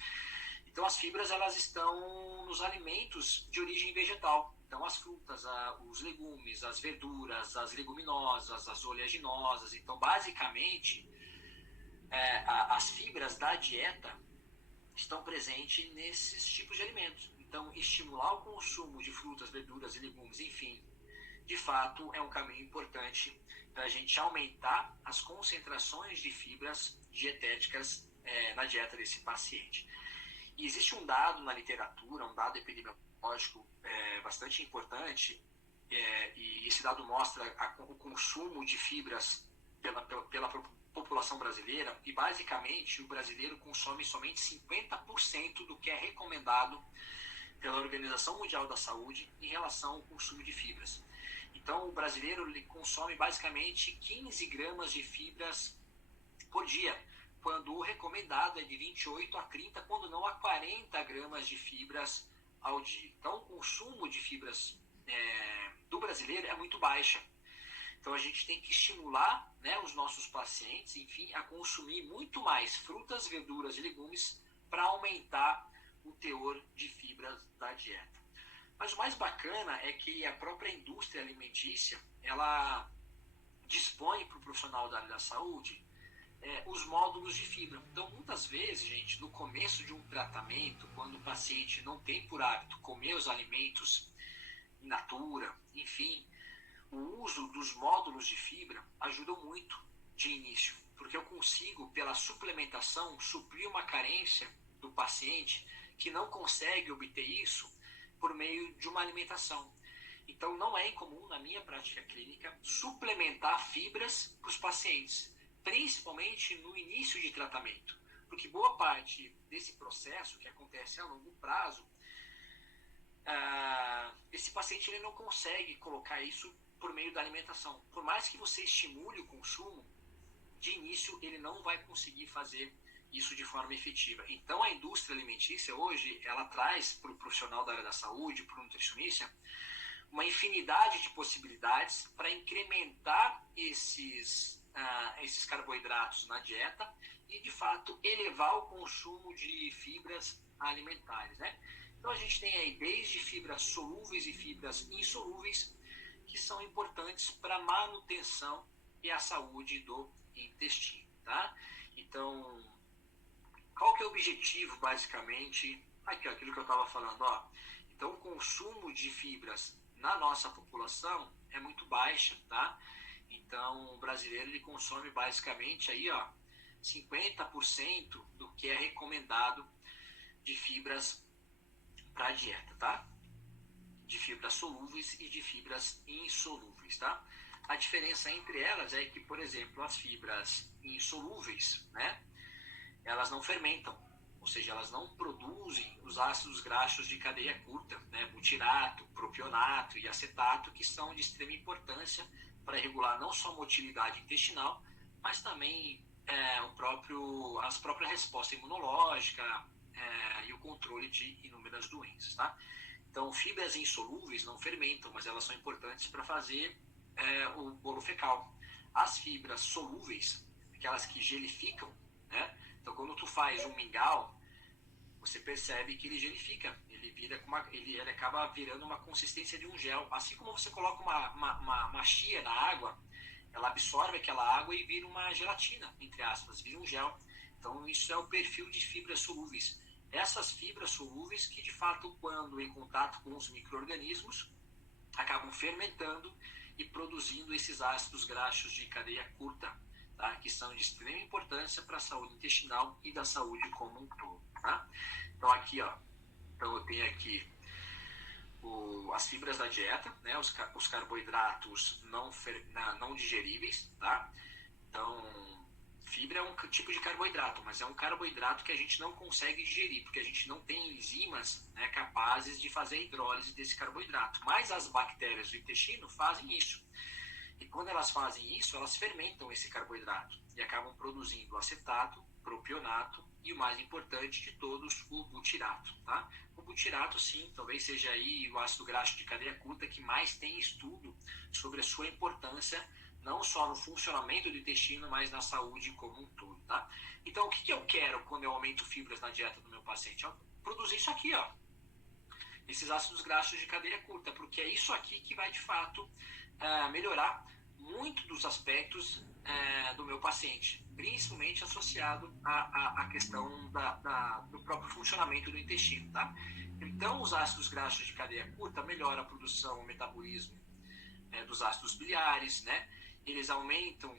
Então, as fibras, elas estão nos alimentos de origem vegetal. Então, as frutas, os legumes, as verduras, as leguminosas, as oleaginosas. Então, basicamente, as fibras da dieta estão presentes nesses tipos de alimentos. Então, estimular o consumo de frutas, verduras e legumes, enfim, de fato, é um caminho importante para a gente aumentar as concentrações de fibras dietéticas na dieta desse paciente. E existe um dado na literatura, um dado epidemiológico bastante importante, e esse dado mostra o consumo de fibras pela população brasileira, e basicamente o brasileiro consome somente 50% do que é recomendado pela Organização Mundial da Saúde em relação ao consumo de fibras. Então, o brasileiro ele consome basicamente 15 gramas de fibras por dia, quando o recomendado é de 28 a 30, quando não a 40 gramas de fibras ao dia. Então, o consumo de fibras do brasileiro é muito baixa. Então, a gente tem que estimular, né, os nossos pacientes, enfim, a consumir muito mais frutas, verduras e legumes para aumentar o teor de fibras da dieta. Mas o mais bacana é que a própria indústria alimentícia, ela dispõe para o profissional da área da saúde os módulos de fibra. Então, muitas vezes, gente, no começo de um tratamento, quando o paciente não tem por hábito comer os alimentos in natura, enfim, o uso dos módulos de fibra ajuda muito de início, porque eu consigo, pela suplementação, suprir uma carência do paciente que não consegue obter isso por meio de uma alimentação. Então, não é incomum, na minha prática clínica, suplementar fibras para os pacientes, principalmente no início de tratamento, porque boa parte desse processo, que acontece a longo prazo, esse paciente ele não consegue colocar isso por meio da alimentação. Por mais que você estimule o consumo, de início ele não vai conseguir fazer isso de forma efetiva. Então, a indústria alimentícia hoje, ela traz para o profissional da área da saúde, para o nutricionista, uma infinidade de possibilidades para incrementar esses carboidratos na dieta e, de fato, elevar o consumo de fibras alimentares, né? Então, a gente tem aí desde fibras solúveis e fibras insolúveis, que são importantes para a manutenção e a saúde do intestino, tá? Então, qual que é o objetivo, basicamente? Aqui, ó, aquilo que eu estava falando, ó. Então, o consumo de fibras na nossa população é muito baixa, tá? Então, o brasileiro ele consome basicamente aí, ó, 50% do que é recomendado de fibras para a dieta, tá? De fibras solúveis e de fibras insolúveis, tá? A diferença entre elas é que, por exemplo, as fibras insolúveis, né, elas não fermentam, ou seja, elas não produzem os ácidos graxos de cadeia curta, né, butirato, propionato e acetato, que são de extrema importância para regular não só a motilidade intestinal, mas também as próprias respostas imunológicas e o controle de inúmeras doenças, tá? Então, fibras insolúveis não fermentam, mas elas são importantes para fazer o bolo fecal. As fibras solúveis, aquelas que gelificam, né? Então, quando tu faz um mingau, você percebe que ele gelifica, ele acaba virando uma consistência de um gel. Assim como você coloca uma chia na água, ela absorve aquela água e vira uma gelatina, entre aspas, vira um gel. Então, isso é o perfil de fibras solúveis. Essas fibras solúveis que, de fato, quando em contato com os micro-organismos, acabam fermentando e produzindo esses ácidos graxos de cadeia curta, tá? Que são de extrema importância para a saúde intestinal e da saúde como um todo, tá? Então, aqui, ó, então eu tenho aqui as fibras da dieta, né, os carboidratos não digeríveis, tá? Então, fibra é um tipo de carboidrato, mas é um carboidrato que a gente não consegue digerir, porque a gente não tem enzimas, né, capazes de fazer a hidrólise desse carboidrato. Mas as bactérias do intestino fazem isso. E quando elas fazem isso, elas fermentam esse carboidrato e acabam produzindo acetato, propionato e o mais importante de todos, o butirato, tá? O butirato, sim, talvez seja aí o ácido graxo de cadeia curta que mais tem estudo sobre a sua importância, não só no funcionamento do intestino, mas na saúde como um todo, tá? Então, o que eu quero quando eu aumento fibras na dieta do meu paciente? Eu produzir isso aqui, ó, esses ácidos graxos de cadeia curta, porque é isso aqui que vai, de fato, melhorar muito dos aspectos do meu paciente, principalmente associado à questão do próprio funcionamento do intestino, tá? Então, os ácidos graxos de cadeia curta melhoram a produção, o metabolismo dos ácidos biliares, né? Eles aumentam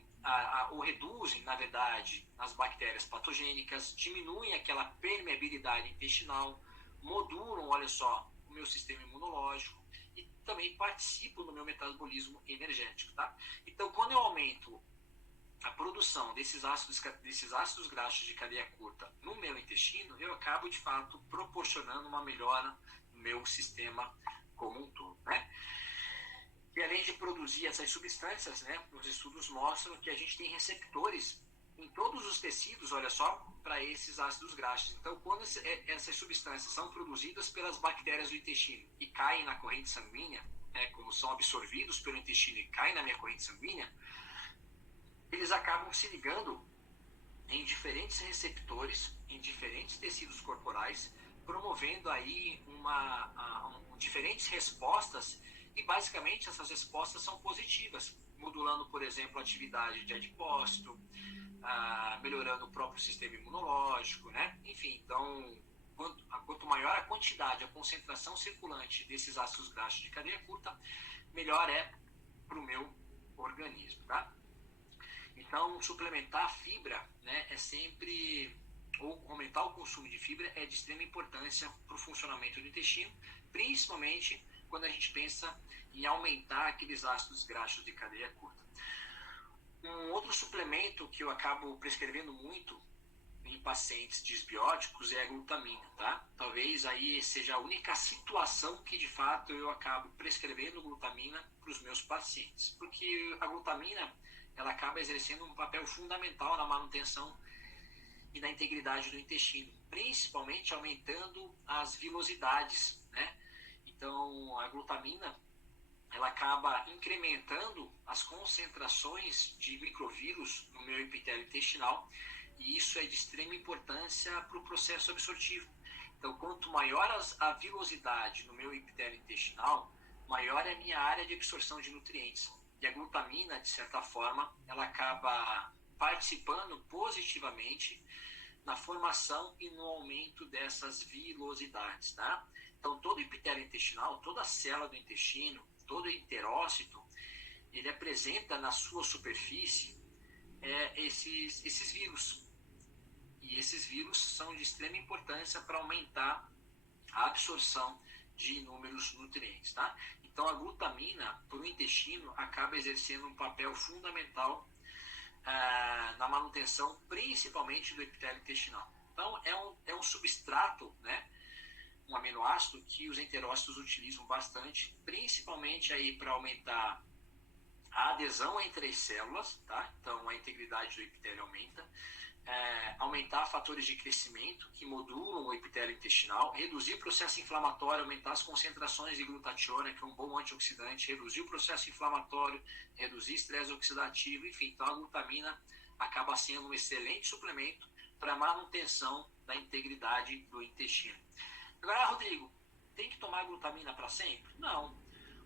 ou reduzem, na verdade, as bactérias patogênicas, diminuem aquela permeabilidade intestinal, modulam, olha só, o meu sistema imunológico e também participam do meu metabolismo energético, tá? Então, quando eu aumento a produção desses ácidos graxos de cadeia curta no meu intestino, eu acabo, de fato, proporcionando uma melhora no meu sistema como um todo, né? E além de produzir essas substâncias, né, os estudos mostram que a gente tem receptores em todos os tecidos, olha só, para esses ácidos graxos. Então, quando essas substâncias são produzidas pelas bactérias do intestino e caem na corrente sanguínea, como são absorvidos pelo intestino e caem na minha corrente sanguínea, eles acabam se ligando em diferentes receptores, em diferentes tecidos corporais, promovendo aí diferentes respostas. E basicamente essas respostas são positivas, modulando, por exemplo, a atividade de adipócito, melhorando o próprio sistema imunológico, né? Enfim, então, quanto maior a quantidade, a concentração circulante desses ácidos graxos de cadeia curta, melhor é para o meu organismo, tá? Então, suplementar a fibra, né, ou aumentar o consumo de fibra é de extrema importância para o funcionamento do intestino, principalmente quando a gente pensa em aumentar aqueles ácidos graxos de cadeia curta. Um outro suplemento que eu acabo prescrevendo muito em pacientes disbióticos é a glutamina, tá? Talvez aí seja a única situação que, de fato, eu acabo prescrevendo glutamina para os meus pacientes, porque a glutamina, ela acaba exercendo um papel fundamental na manutenção e na integridade do intestino, principalmente aumentando as vilosidades, né? Então, a glutamina, ela acaba incrementando as concentrações de microvírus no meu epitélio intestinal, e isso é de extrema importância para o processo absortivo. Então, quanto maior a vilosidade no meu epitélio intestinal, maior é a minha área de absorção de nutrientes. E a glutamina, de certa forma, ela acaba participando positivamente na formação e no aumento dessas vilosidades, tá? Então, todo epitélio intestinal, toda célula do intestino, todo enterócito, ele apresenta na sua superfície esses vírus. E esses vírus são de extrema importância para aumentar a absorção de inúmeros nutrientes, tá? Então, a glutamina, para o intestino, acaba exercendo um papel fundamental na manutenção, principalmente do epitélio intestinal. Então, é um substrato, né? Um aminoácido que os enterócitos utilizam bastante, principalmente aí para aumentar a adesão entre as células, tá? Então a integridade do epitélio aumenta, aumentar fatores de crescimento que modulam o epitélio intestinal, reduzir o processo inflamatório, aumentar as concentrações de glutationa, que é um bom antioxidante, reduzir o processo inflamatório, reduzir estresse oxidativo, enfim, então a glutamina acaba sendo um excelente suplemento para a manutenção da integridade do intestino. Agora, Rodrigo, tem que tomar glutamina para sempre? Não.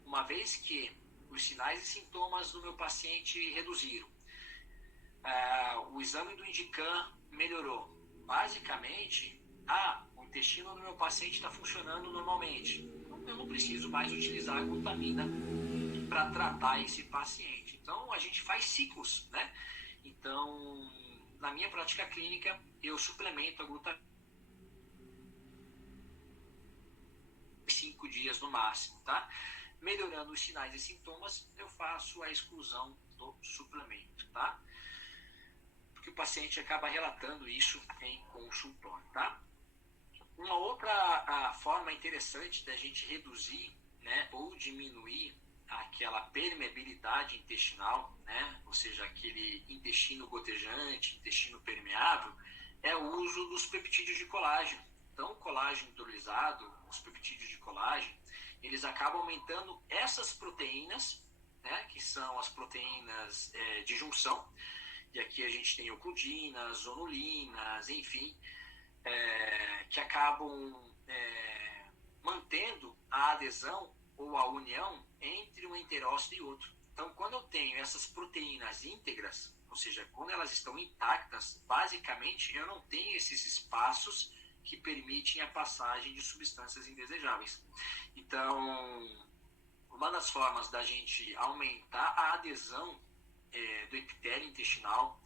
Uma vez que os sinais e sintomas do meu paciente reduziram, o exame do Indican melhorou. Basicamente, o intestino do meu paciente está funcionando normalmente. Então, eu não preciso mais utilizar a glutamina para tratar esse paciente. Então, a gente faz ciclos, né? Então, na minha prática clínica, eu suplemento a glutamina 5 dias no máximo, tá? Melhorando os sinais e sintomas, eu faço a exclusão do suplemento, tá? Porque o paciente acaba relatando isso em consultório, tá? Uma outra forma interessante da gente reduzir, né, ou diminuir aquela permeabilidade intestinal, né, ou seja, aquele intestino gotejante, intestino permeável, é o uso dos peptídeos de colágeno. Então, o colágeno hidrolisado, os peptídeos de colágeno, eles acabam aumentando essas proteínas, né, que são as proteínas de junção, e aqui a gente tem ocludinas, zonulinas, enfim, que acabam mantendo a adesão ou a união entre um enterócito e outro. Então, quando eu tenho essas proteínas íntegras, ou seja, quando elas estão intactas, basicamente eu não tenho esses espaços que permitem a passagem de substâncias indesejáveis. Então, uma das formas da gente aumentar a adesão do epitélio intestinal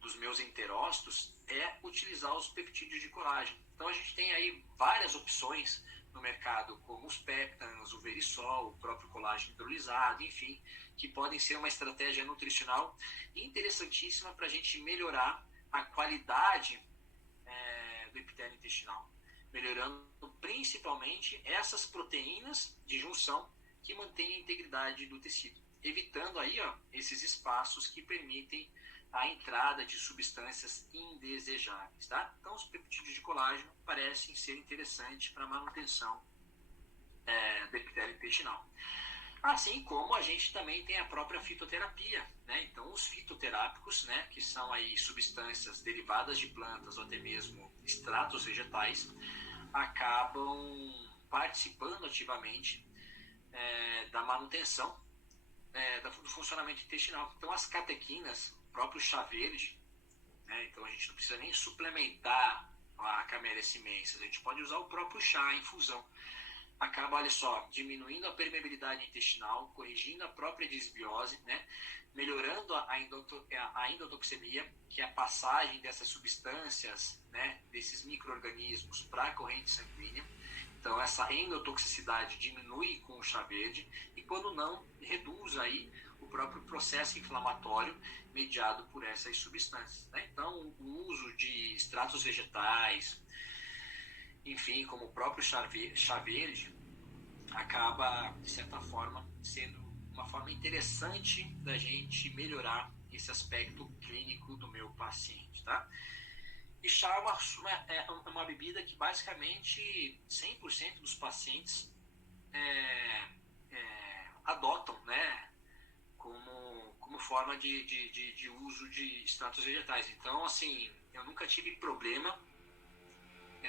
dos meus enterócitos é utilizar os peptídeos de colágeno. Então a gente tem aí várias opções no mercado, como os peptans, o verisol, o próprio colágeno hidrolisado, enfim, que podem ser uma estratégia nutricional interessantíssima para a gente melhorar a qualidade do epitélio intestinal, melhorando principalmente essas proteínas de junção que mantêm a integridade do tecido, evitando aí esses espaços que permitem a entrada de substâncias indesejáveis, tá? Então, os peptídeos de colágeno parecem ser interessantes para a manutenção do epitélio intestinal. Assim como a gente também tem a própria fitoterapia, né? Então, os fitoterápicos, né, que são aí substâncias derivadas de plantas ou até mesmo extratos vegetais, acabam participando ativamente da manutenção do funcionamento intestinal. Então, as catequinas, o próprio chá verde, né? Então a gente não precisa nem suplementar a Camellia simiensis, a gente pode usar o próprio chá, a infusão. Acaba, olha só, diminuindo a permeabilidade intestinal, corrigindo a própria disbiose, né? Melhorando a endotoxemia, que é a passagem dessas substâncias, né, desses micro-organismos para a corrente sanguínea. Então, essa endotoxicidade diminui com o chá verde e, quando não, reduz aí o próprio processo inflamatório mediado por essas substâncias, né? Então, o uso de extratos vegetais, enfim, como o próprio chá verde, acaba, de certa forma, sendo uma forma interessante da gente melhorar esse aspecto clínico do meu paciente, tá? E chá é uma bebida que basicamente 100% dos pacientes adotam, né, como forma de uso de extratos vegetais. Então, assim, eu nunca tive problema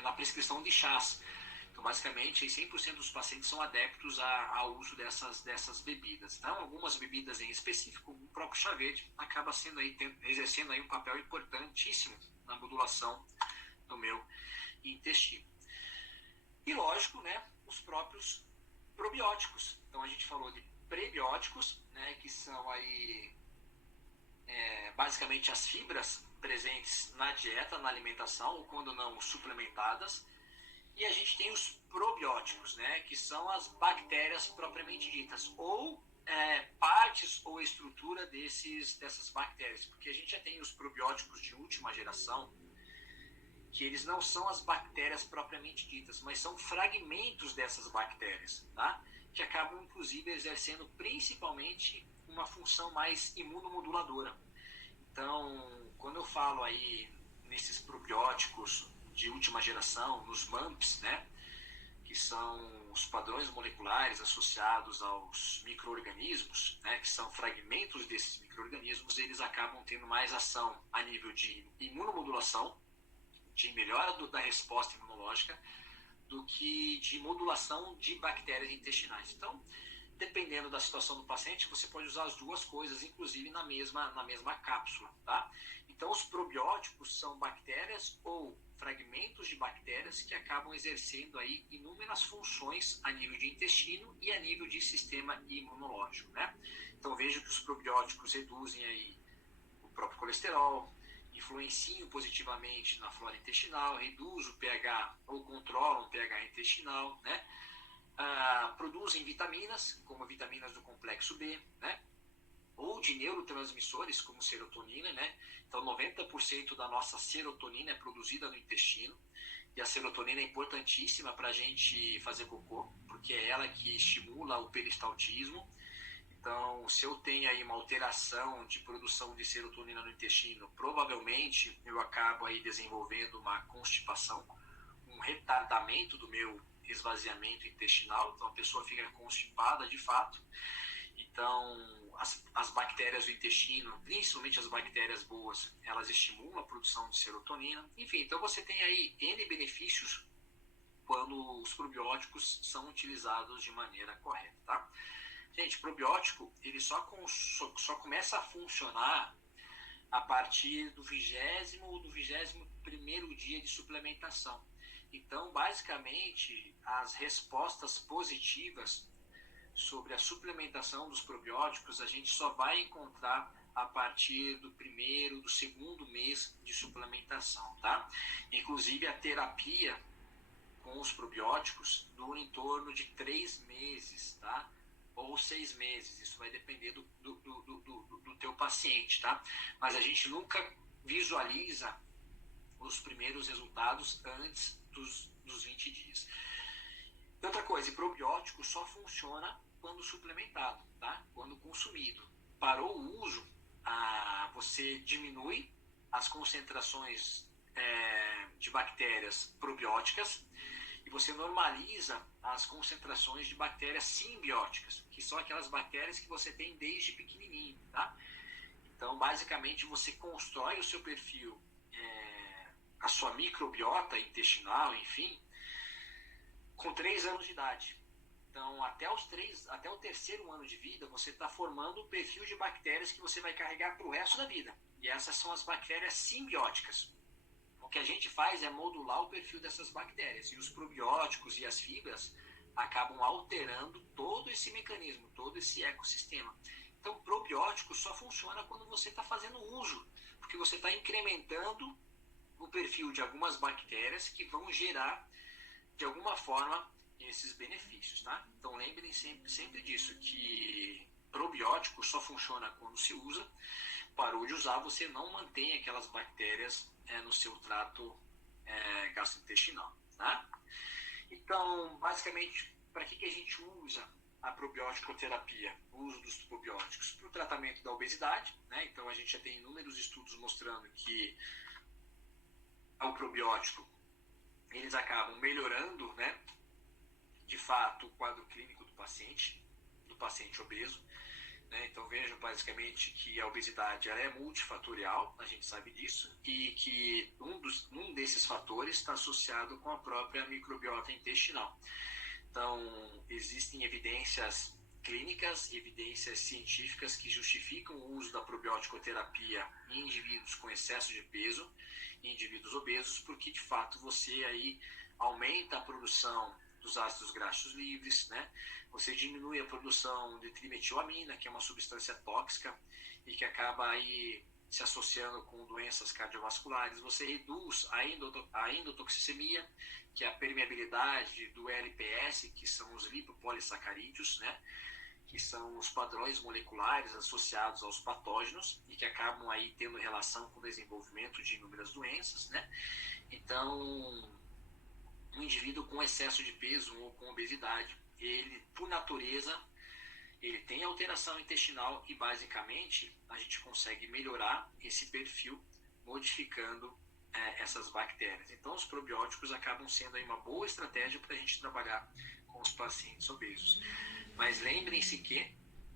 na prescrição de chás. Então, basicamente, 100% dos pacientes são adeptos ao uso dessas bebidas. Então, algumas bebidas em específico, o próprio chá verde acaba sendo aí, exercendo aí um papel importantíssimo na modulação do meu intestino. E, lógico, né, os próprios probióticos. Então, a gente falou de prebióticos, né, que são aí basicamente as fibras presentes na dieta, na alimentação, ou quando não suplementadas. E a gente tem os probióticos, né, que são as bactérias propriamente ditas, ou partes ou estrutura dessas bactérias, porque a gente já tem os probióticos de última geração, que eles não são as bactérias propriamente ditas, mas são fragmentos dessas bactérias, tá? Que acabam, inclusive, exercendo principalmente uma função mais imunomoduladora. Então, quando eu falo aí nesses probióticos de última geração, nos MAMPs, né, que são os padrões moleculares associados aos micro-organismos, né, que são fragmentos desses micro-organismos, eles acabam tendo mais ação a nível de imunomodulação, de melhora da resposta imunológica, do que de modulação de bactérias intestinais. Então, dependendo da situação do paciente, você pode usar as duas coisas, inclusive na mesma cápsula, tá? Então, os probióticos são bactérias ou fragmentos de bactérias que acabam exercendo aí inúmeras funções a nível de intestino e a nível de sistema imunológico, né? Então, vejo que os probióticos reduzem aí o próprio colesterol, influenciam positivamente na flora intestinal, reduz o pH ou controlam o pH intestinal, né? produzem vitaminas, como vitaminas do complexo B, né? Ou de neurotransmissores, como serotonina, né? Então, 90% da nossa serotonina é produzida no intestino. E a serotonina é importantíssima para a gente fazer cocô, porque é ela que estimula o peristaltismo. Então, se eu tenho aí uma alteração de produção de serotonina no intestino, provavelmente eu acabo aí desenvolvendo uma constipação, um retardamento do meu esvaziamento intestinal. Então, a pessoa fica constipada de fato. Então, as bactérias do intestino, principalmente as bactérias boas, elas estimulam a produção de serotonina. Enfim, então você tem aí N benefícios quando os probióticos são utilizados de maneira correta, tá? Gente, probiótico, ele só começa a funcionar a partir do 20º ou do 21º dia de suplementação. Então, basicamente, as respostas positivas sobre a suplementação dos probióticos a gente só vai encontrar a partir do 1º, do 2º mês de suplementação, tá? Inclusive a terapia com os probióticos dura em torno de 3 meses, tá? Ou 6 meses, isso vai depender do teu paciente, tá? Mas a gente nunca visualiza os primeiros resultados antes dos 20 dias. Outra coisa, probiótico só funciona quando suplementado, tá? Quando consumido. Parou o uso, você diminui as concentrações de bactérias probióticas e você normaliza as concentrações de bactérias simbióticas, que são aquelas bactérias que você tem desde pequenininho, tá? Então, basicamente, você constrói o seu perfil, a sua microbiota intestinal, enfim, com 3 anos de idade. Então, até o 3º ano de vida, você está formando um perfil de bactérias que você vai carregar para o resto da vida. E essas são as bactérias simbióticas. O que a gente faz é modular o perfil dessas bactérias. E os probióticos e as fibras acabam alterando todo esse mecanismo, todo esse ecossistema. Então, probiótico só funciona quando você está fazendo uso, porque você está incrementando o perfil de algumas bactérias que vão gerar, de alguma forma, esses benefícios, tá? Então, lembrem sempre disso, que probiótico só funciona quando se usa. Parou de usar, você não mantém aquelas bactérias no seu trato gastrointestinal, tá? Então, basicamente, para que a gente usa a probiótico-terapia, o uso dos probióticos? Para o tratamento da obesidade, né? Então, a gente já tem inúmeros estudos mostrando que o probiótico, eles acabam melhorando, né, de fato, o quadro clínico do paciente obeso, né? Então, vejam basicamente que a obesidade ela é multifatorial, a gente sabe disso, e que um desses fatores está associado com a própria microbiota intestinal. Então, existem evidências clínicas e evidências científicas que justificam o uso da probiótico-terapia em indivíduos com excesso de peso, em indivíduos obesos, porque de fato você aí aumenta a produção dos ácidos graxos livres, né? Você diminui a produção de trimetilamina, que é uma substância tóxica e que acaba aí se associando com doenças cardiovasculares. Você reduz a endotoxicemia, que é a permeabilidade do LPS, que são os lipopolissacarídeos, né? Que são os padrões moleculares associados aos patógenos e que acabam aí tendo relação com o desenvolvimento de inúmeras doenças, né? Então, um indivíduo com excesso de peso ou com obesidade, ele, por natureza, ele tem alteração intestinal e, basicamente, a gente consegue melhorar esse perfil modificando essas bactérias. Então, os probióticos acabam sendo aí uma boa estratégia para a gente trabalhar com os pacientes obesos. Mas lembrem-se que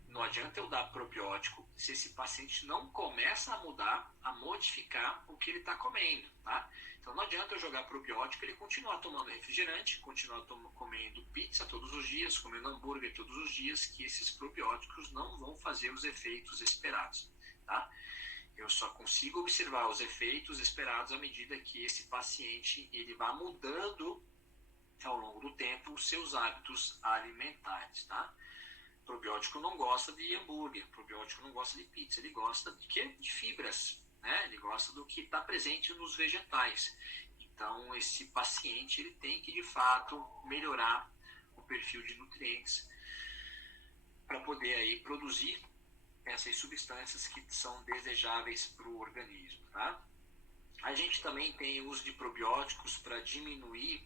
não adianta eu dar probiótico se esse paciente não começa a mudar, a modificar o que ele está comendo, tá? Então não adianta eu jogar probiótico, ele continuar tomando refrigerante, continuar comendo pizza todos os dias, comendo hambúrguer todos os dias, que esses probióticos não vão fazer os efeitos esperados, tá? Eu só consigo observar os efeitos esperados à medida que esse paciente ele vai mudando ao longo do tempo os seus hábitos alimentares, tá? O probiótico não gosta de hambúrguer, o probiótico não gosta de pizza, ele gosta de quê? De fibras, né? Ele gosta do que está presente nos vegetais. Então, esse paciente ele tem que, de fato, melhorar o perfil de nutrientes para poder aí produzir essas substâncias que são desejáveis para o organismo, tá? A gente também tem o uso de probióticos para diminuir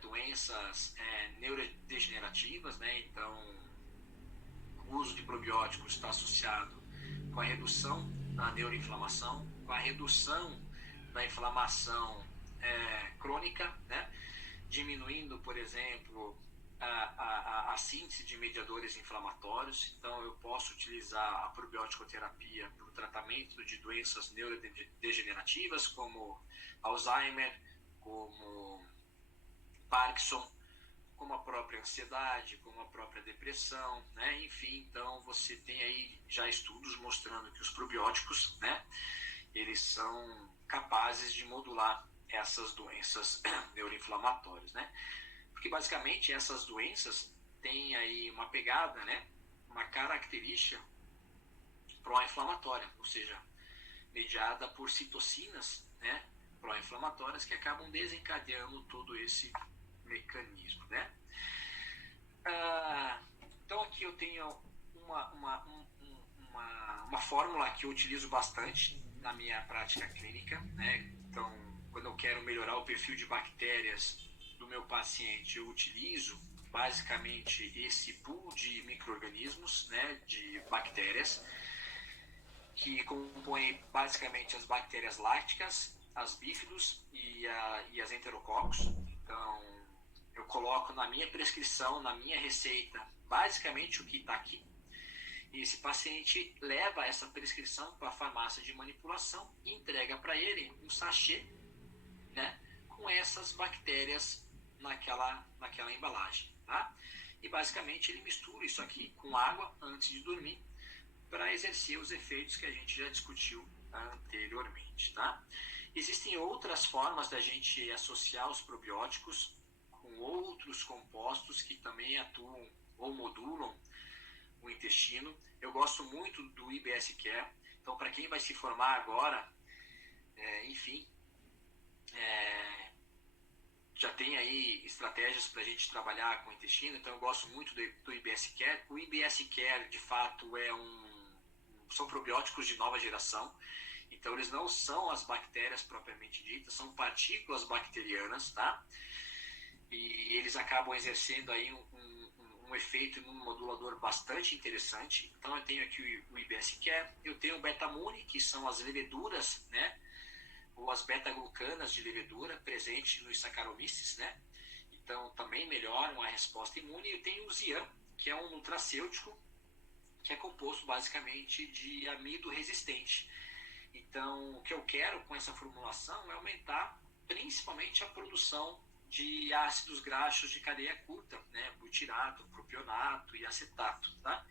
doenças neurodegenerativas, né? Então, o uso de probióticos está associado com a redução da neuroinflamação, com a redução da inflamação crônica, né? Diminuindo, por exemplo, a síntese de mediadores inflamatórios. Então, eu posso utilizar a probiótico-terapia para o tratamento de doenças neurodegenerativas, como Alzheimer, como Parkinson, como a própria ansiedade, como a própria depressão, né? Enfim, então você tem aí já estudos mostrando que os probióticos, né, eles são capazes de modular essas doenças neuroinflamatórias, né? Porque basicamente essas doenças têm aí uma pegada, né, uma característica pró-inflamatória, ou seja, mediada por citocinas, né, pró-inflamatórias que acabam desencadeando todo esse mecanismo, né? Então aqui eu tenho uma fórmula que eu utilizo bastante na minha prática clínica, né? Então, quando eu quero melhorar o perfil de bactérias do meu paciente, eu utilizo basicamente esse pool de micro-organismos, né, de bactérias, que compõem basicamente as bactérias lácticas, as bífidos e as enterococos. Então, eu coloco na minha prescrição, na minha receita, basicamente o que está aqui. E esse paciente leva essa prescrição para a farmácia de manipulação e entrega para ele um sachê, né, com essas bactérias naquela embalagem, tá? E basicamente ele mistura isso aqui com água antes de dormir para exercer os efeitos que a gente já discutiu anteriormente, tá? Existem outras formas da gente associar os probióticos com outros compostos que também atuam ou modulam o intestino. Eu gosto muito do IBS Care. Então, para quem vai se formar agora, já tem aí estratégias para a gente trabalhar com o intestino. Então, eu gosto muito do IBS Care. O IBS Care, de fato, são probióticos de nova geração. Então, eles não são as bactérias propriamente ditas, são partículas bacterianas, tá? E eles acabam exercendo aí um efeito imunomodulador bastante interessante. Então, eu tenho aqui o IBS Care, eu tenho o Betamune, que são as leveduras, né? Ou as beta-glucanas de levedura presentes nos Saccharomyces, né? Então, também melhoram a resposta imune. E eu tenho o Zian, que é um nutracêutico, que é composto basicamente de amido resistente. Então, o que eu quero com essa formulação é aumentar principalmente a produção de ácidos graxos de cadeia curta, né? Butirato, propionato e acetato, tá?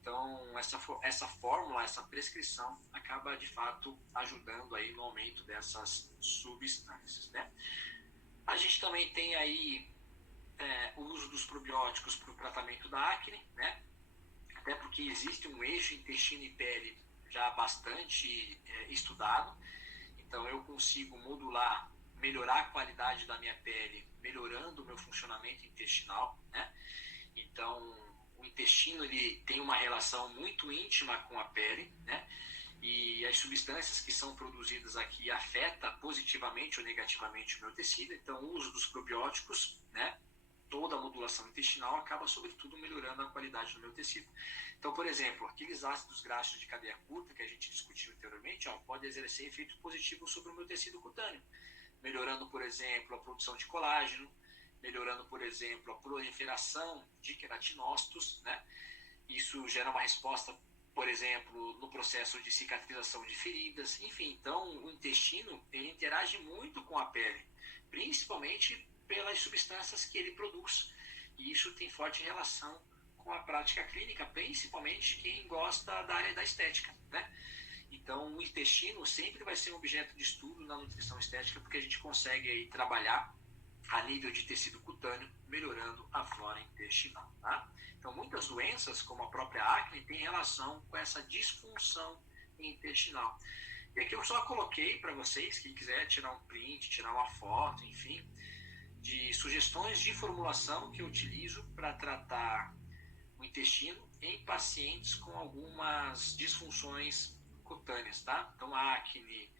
Então, essa fórmula, essa prescrição acaba, de fato, ajudando aí no aumento dessas substâncias, né? A gente também tem aí o uso dos probióticos para o tratamento da acne, né? Até porque existe um eixo intestino e pele já bastante estudado. Então, eu consigo modular, melhorar a qualidade da minha pele, melhorando o meu funcionamento intestinal, né? Então, o intestino ele tem uma relação muito íntima com a pele, né? E as substâncias que são produzidas aqui afetam positivamente ou negativamente o meu tecido. Então, o uso dos probióticos, né? Toda a modulação intestinal acaba, sobretudo, melhorando a qualidade do meu tecido. Então, por exemplo, aqueles ácidos graxos de cadeia curta que a gente discutiu anteriormente, pode exercer efeitos positivos sobre o meu tecido cutâneo, melhorando, por exemplo, a produção de colágeno, melhorando, por exemplo, a proliferação de queratinócitos, né? Isso gera uma resposta, por exemplo, no processo de cicatrização de feridas. Enfim, então, o intestino ele interage muito com a pele, principalmente pelas substâncias que ele produz. E isso tem forte relação com a prática clínica, principalmente quem gosta da área da estética, né? Então, o intestino sempre vai ser um objeto de estudo na nutrição estética, porque a gente consegue aí trabalhar a nível de tecido cutâneo, melhorando a flora intestinal, tá? Então, muitas doenças, como a própria acne, têm relação com essa disfunção intestinal. E aqui eu só coloquei para vocês, quem quiser tirar um print, tirar uma foto, enfim, de sugestões de formulação que eu utilizo para tratar o intestino em pacientes com algumas disfunções cutâneas, tá? Então, acne,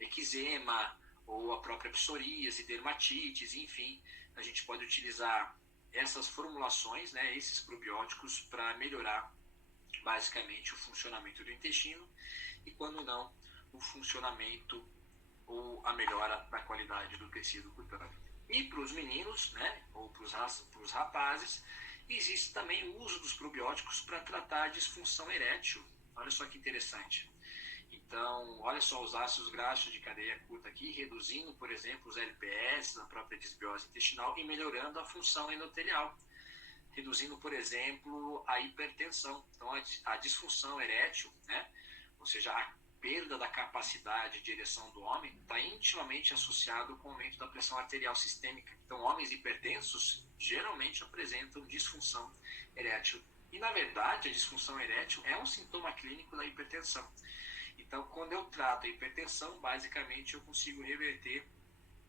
eczema, ou a própria psoríase, dermatites, enfim, a gente pode utilizar essas formulações, né, esses probióticos, para melhorar basicamente o funcionamento do intestino e, quando não, o funcionamento ou a melhora da qualidade do tecido cutâneo. E para os meninos, né, ou para os rapazes, existe também o uso dos probióticos para tratar a disfunção erétil. Olha só que interessante. Então, olha só os ácidos graxos de cadeia curta aqui, reduzindo, por exemplo, os LPS, a própria desbiose intestinal, e melhorando a função endotelial, reduzindo, por exemplo, a hipertensão. Então, a disfunção erétil, né, ou seja, a perda da capacidade de ereção do homem, está intimamente associado com o aumento da pressão arterial sistêmica. Então, homens hipertensos geralmente apresentam disfunção erétil. E, na verdade, a disfunção erétil é um sintoma clínico da hipertensão. Então, quando eu trato a hipertensão, basicamente eu consigo reverter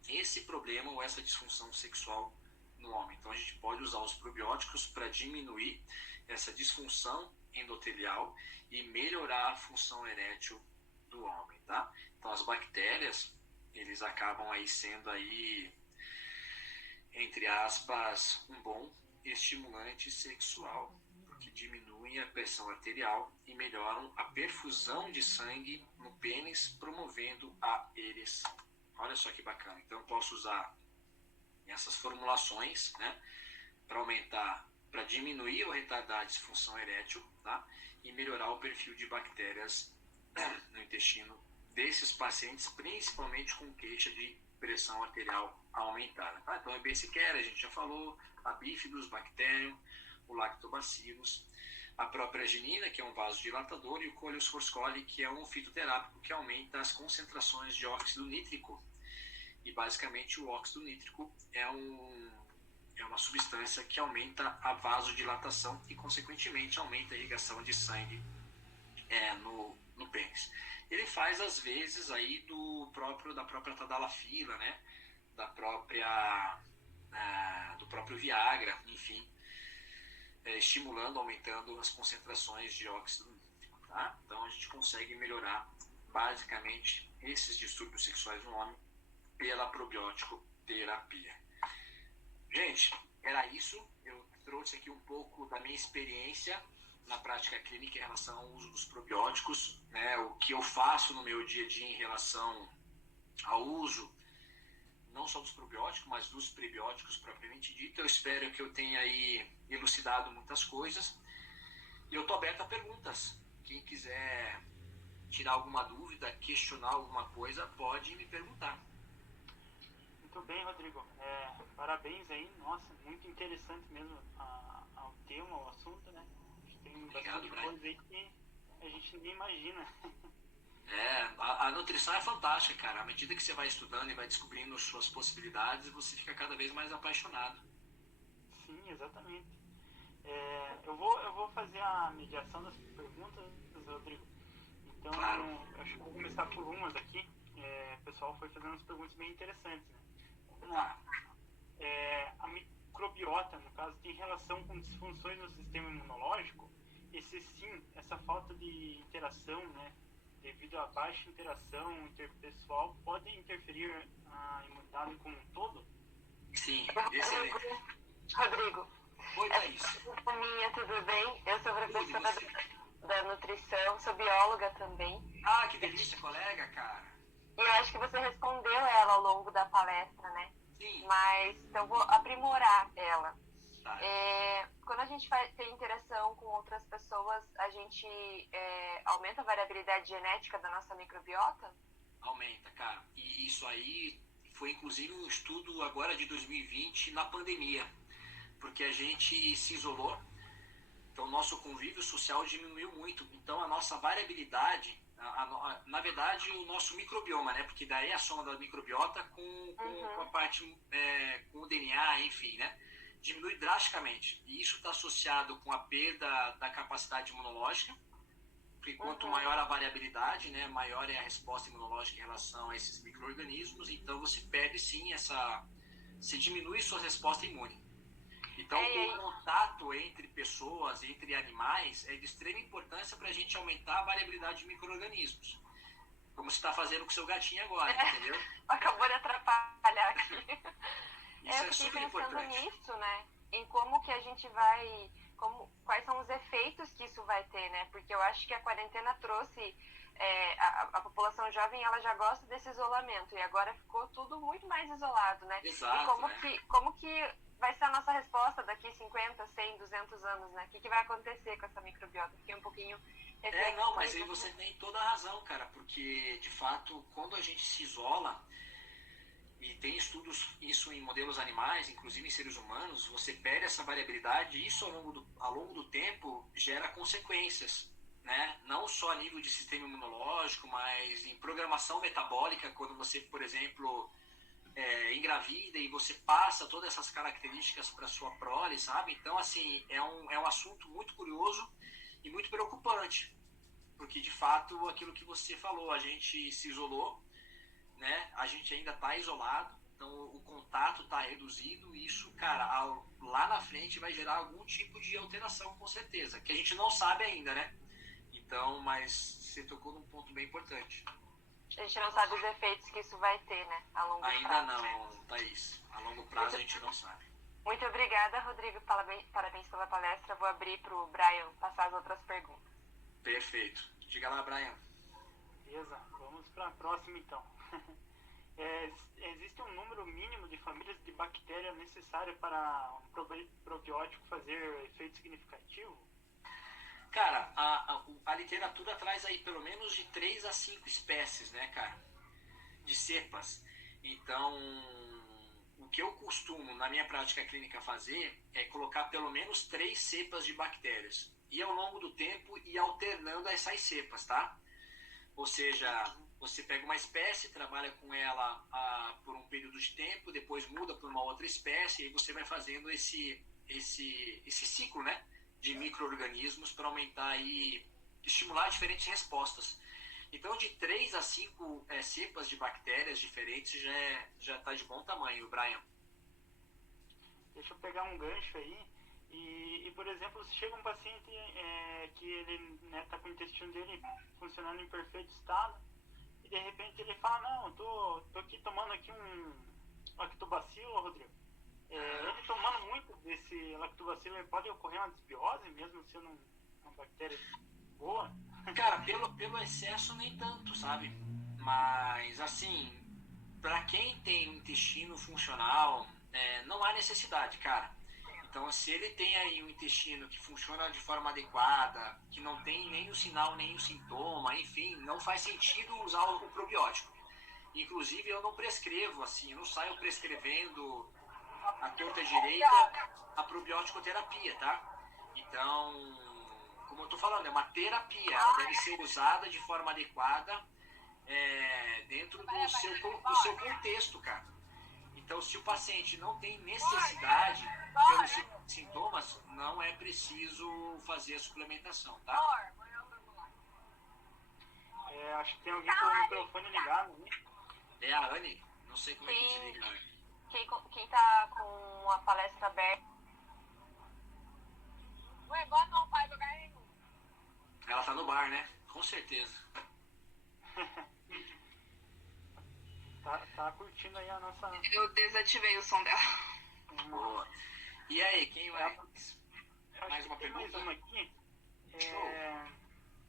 esse problema ou essa disfunção sexual no homem. Então, a gente pode usar os probióticos para diminuir essa disfunção endotelial e melhorar a função erétil do homem, tá? Então, as bactérias, eles acabam aí sendo aí, entre aspas, um bom estimulante sexual, que diminuem a pressão arterial e melhoram a perfusão de sangue no pênis, promovendo a ereção. Olha só que bacana. Então, eu posso usar essas formulações, né, para aumentar, para diminuir ou retardar a disfunção erétil, tá, e melhorar o perfil de bactérias no intestino desses pacientes, principalmente com queixa de pressão arterial aumentada. Tá? Então, a Escherichia, a gente já falou, a Bifidus, Bacterium, o Lactobacillus, a própria arginina, que é um vasodilatador, e o Coleus forscolli, que é um fitoterápico que aumenta as concentrações de óxido nítrico. E basicamente o óxido nítrico é uma substância que aumenta a vasodilatação e, consequentemente, aumenta a irrigação de sangue no pênis. Ele faz, às vezes, aí da própria tadalafila, né? Do próprio Viagra, enfim, estimulando, aumentando as concentrações de óxido nítrico, tá? Então, a gente consegue melhorar, basicamente, esses distúrbios sexuais no homem pela probiótico terapia. Gente, era isso. Eu trouxe aqui um pouco da minha experiência na prática clínica em relação ao uso dos probióticos, né? O que eu faço no meu dia a dia em relação ao uso não só dos probióticos, mas dos prebióticos propriamente dito. Eu espero que eu tenha aí elucidado muitas coisas. E eu estou aberto a perguntas. Quem quiser tirar alguma dúvida, questionar alguma coisa, pode me perguntar. Muito bem, Rodrigo. Parabéns aí. Nossa, muito interessante mesmo ao tema, ao assunto, né? Tem bastante coisa aí que a gente nem imagina. A nutrição é fantástica, cara. À medida que você vai estudando e vai descobrindo suas possibilidades, você fica cada vez mais apaixonado. Sim, exatamente. Eu vou fazer a mediação das perguntas, Rodrigo. Então, claro. Eu acho que vou começar por umas aqui. O pessoal foi fazendo umas perguntas bem interessantes, né? Vamos lá. A microbiota, no caso, tem relação com disfunções no sistema imunológico? E se sim, essa falta de interação, né, devido à baixa interação interpessoal, pode interferir a imunidade como um todo? Sim, excelente. Rodrigo, Oi, Thaís. minha, tudo bem? Eu sou professora da nutrição, sou bióloga também. Ah, que delícia, colega, cara. E eu acho que você respondeu ela ao longo da palestra, né? Sim. Mas então vou aprimorar ela. Tá. Quando a gente tem interação com outras pessoas, a gente aumenta a variabilidade genética da nossa microbiota? Aumenta, cara. E isso aí foi inclusive um estudo agora de 2020 na pandemia, porque a gente se isolou, então o nosso convívio social diminuiu muito. Então a nossa variabilidade, na verdade o nosso microbioma, né? Porque daí é a soma da microbiota com a parte, com o DNA, enfim, né? Diminui drasticamente. E isso está associado com a perda da capacidade imunológica, porque quanto maior a variabilidade, né, maior é a resposta imunológica em relação a esses micro-organismos. Então você perde sim essa você diminui sua resposta imune. Então, É, o contato entre pessoas, entre animais, é de extrema importância para a gente aumentar a variabilidade de micro-organismos. Como você está fazendo com o seu gatinho agora, entendeu? acabou de atrapalhar aqui. Isso Eu é fiquei super pensando importante. nisso, né? Em como que a gente vai, quais são os efeitos que isso vai ter, né? Porque eu acho que a quarentena trouxe, a população jovem, ela já gosta desse isolamento e agora ficou tudo muito mais isolado, né? Exato, E como né? como que vai ser a nossa resposta daqui 50, 100, 200 anos, né? O que vai acontecer com essa microbiota? Fiquei um pouquinho Não, mas aí reflexiva. você tem toda a razão, cara, porque, de fato, quando a gente se isola, e tem estudos isso em modelos animais, inclusive em seres humanos, você perde essa variabilidade e isso ao longo do tempo gera consequências, né? Não só a nível de sistema imunológico, mas em programação metabólica, quando você, por exemplo, engravida e você passa todas essas características para sua prole, sabe? Então, assim, é um assunto muito curioso e muito preocupante, porque, de fato, aquilo que você falou, a gente se isolou, né? A gente ainda está isolado, então o contato está reduzido e isso, cara, lá na frente vai gerar algum tipo de alteração, com certeza, que a gente não sabe ainda, né? Então, mas você tocou num ponto bem importante. A gente não sabe os efeitos que isso vai ter, né? A longo Ainda prazo. não, Thaís. A longo prazo a gente não sabe. Muito obrigada, Rodrigo. Parabéns pela palestra. Vou abrir para o Brian passar as outras perguntas. Perfeito. Diga lá, Brian. Beleza, vamos para a próxima então. Existe um número mínimo de famílias de bactérias necessário para um probiótico fazer efeito significativo? Cara, a literatura traz aí pelo menos de 3 a 5 espécies, né, cara? De cepas. Então, o que eu costumo, na minha prática clínica, fazer é colocar pelo menos 3 cepas de bactérias. E ao longo do tempo ir alternando essas cepas, tá? Ou seja, você pega uma espécie, trabalha com ela por um período de tempo, depois muda para uma outra espécie, e aí você vai fazendo esse ciclo, né, de micro-organismos para aumentar e estimular diferentes respostas. Então, de 3 a 5 cepas de bactérias diferentes já está de bom tamanho, Brian. Deixa eu pegar um gancho aí. Por exemplo, se chega um paciente que ele está com o intestino dele funcionando em perfeito estado, e de repente ele fala, não, tô aqui tomando aqui um lactobacilo, Rodrigo. Ele tomando muito desse lactobacilo, pode ocorrer uma desbiose, mesmo sendo uma bactéria boa? Cara, pelo excesso nem tanto, sabe? Mas, assim, para quem tem um intestino funcional, não há necessidade, cara. Então, se ele tem aí um intestino que funciona de forma adequada, que não tem nem o sinal, nem o sintoma, enfim, não faz sentido usar o probiótico. Inclusive, eu não prescrevo, assim, eu não saio prescrevendo a torta direita a probiótico-terapia, tá? Então, como eu tô falando, é uma terapia, ela deve ser usada de forma adequada dentro do seu contexto, cara. Então, se o paciente não tem necessidade pelos sintomas, não é preciso fazer a suplementação, tá? Acho que tem alguém com o microfone ligado, né? É a Anne, não sei como é que desliga. Quem tá com a palestra aberta. Ela tá no bar, né? Com certeza. Tá curtindo aí a nossa... Eu desativei o som dela. Boa. E aí, quem vai? Mais uma pergunta? Mais uma aqui.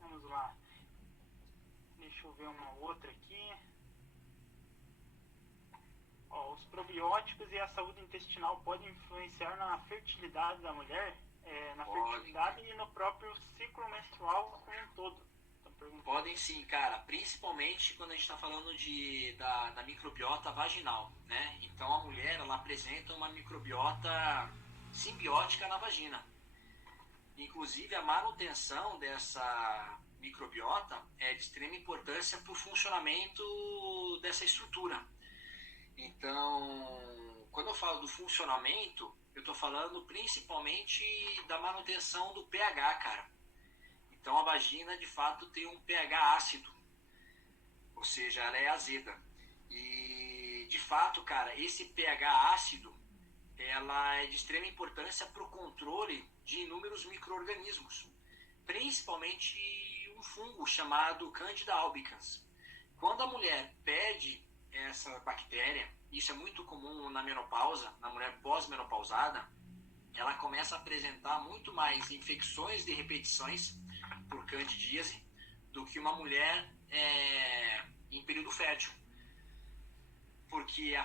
Vamos lá. Deixa eu ver uma outra aqui. Os probióticos e a saúde intestinal podem influenciar na fertilidade da mulher? Na fertilidade e no próprio ciclo menstrual como um todo? Podem sim, cara. Principalmente quando a gente está falando da microbiota vaginal, né? Então a mulher, ela apresenta uma microbiota simbiótica na vagina. Inclusive a manutenção dessa microbiota é de extrema importância para o funcionamento dessa estrutura. Então, quando eu falo do funcionamento, eu estou falando principalmente da manutenção do pH, cara. Então a vagina de fato tem um pH ácido, ou seja, ela é azeda. E de fato, cara, esse pH ácido, ela é de extrema importância para o controle de inúmeros micro-organismos, principalmente um fungo chamado Candida albicans. Quando a mulher perde essa bactéria, isso é muito comum na menopausa, na mulher pós-menopausada, ela começa a apresentar muito mais infecções de repetições por candidíase do que uma mulher em período fértil. Porque a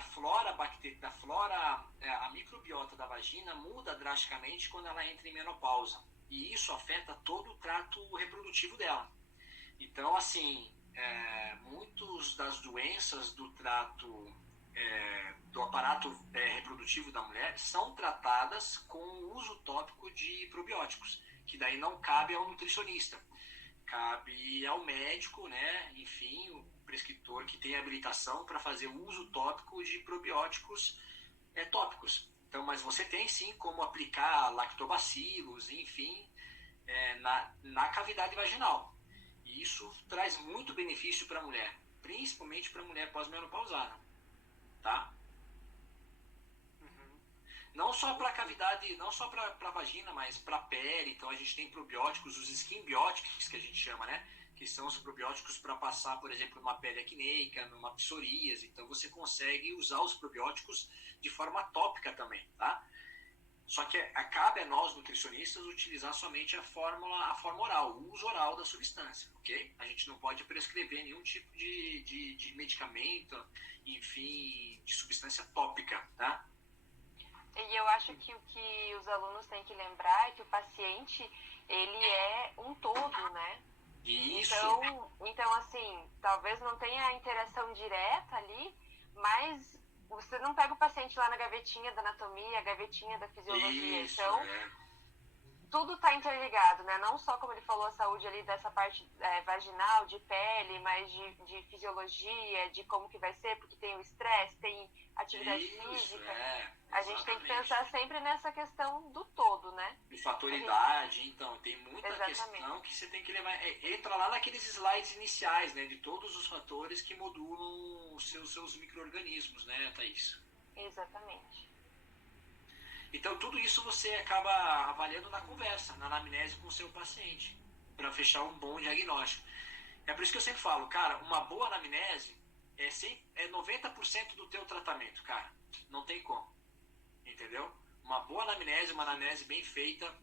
a microbiota da vagina muda drasticamente quando ela entra em menopausa. E isso afeta todo o trato reprodutivo dela. Então, assim, muitas das doenças do trato do aparato reprodutivo da mulher são tratadas com o uso tópico de probióticos, que daí não cabe ao nutricionista, cabe ao médico, né? Enfim, o prescritor que tem habilitação para fazer o uso tópico de probióticos tópicos. Então, mas você tem sim como aplicar lactobacilos, enfim, na cavidade vaginal. E isso traz muito benefício para a mulher, principalmente para a mulher pós-menopausada, tá? Não só para a cavidade, não só para a vagina, mas para a pele. Então a gente tem probióticos, os skin biotics que a gente chama, né? Que são os probióticos para passar, por exemplo, numa pele acneica, numa psoríase. Então você consegue usar os probióticos de forma tópica também, tá? Só que cabe a nós, nutricionistas, utilizar somente a forma oral, o uso oral da substância, ok? A gente não pode prescrever nenhum tipo de medicamento, enfim, de substância tópica, tá? E eu acho que o que os alunos têm que lembrar é que o paciente, ele é um todo, né? Isso. Então, assim, talvez não tenha a interação direta ali, mas você não pega o paciente lá na gavetinha da anatomia, a gavetinha da fisiologia. Isso, então, tudo está interligado, né? Não só, como ele falou, a saúde ali dessa parte vaginal, de pele, mas de fisiologia, de como que vai ser, porque tem o estresse, tem atividade física. A gente tem que pensar sempre nessa questão do todo, né? De fatoridade, então, tem muita questão que você tem que levar. Entra lá naqueles slides iniciais, né? De todos os fatores que modulam os seus micro-organismos, né, Thaís? Exatamente. Então, tudo isso você acaba avaliando na conversa, na anamnese com o seu paciente, para fechar um bom diagnóstico. É por isso que eu sempre falo, cara, uma boa anamnese é 90% do teu tratamento, cara. Não tem como. Entendeu? Uma boa anamnese, uma anamnese bem feita,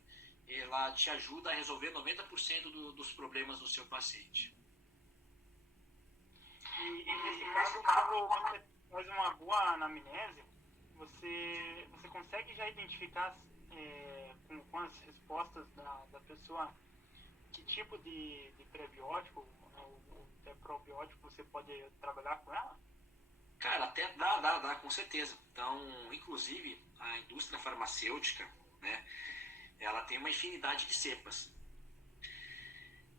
ela te ajuda a resolver 90% dos problemas do seu paciente. E nesse caso, quando você faz uma boa anamnese, você consegue já identificar com as respostas da pessoa que tipo de prebiótico ou probiótico você pode trabalhar com ela? Cara, até dá, com certeza. Então, inclusive, a indústria farmacêutica, né, ela tem uma infinidade de cepas.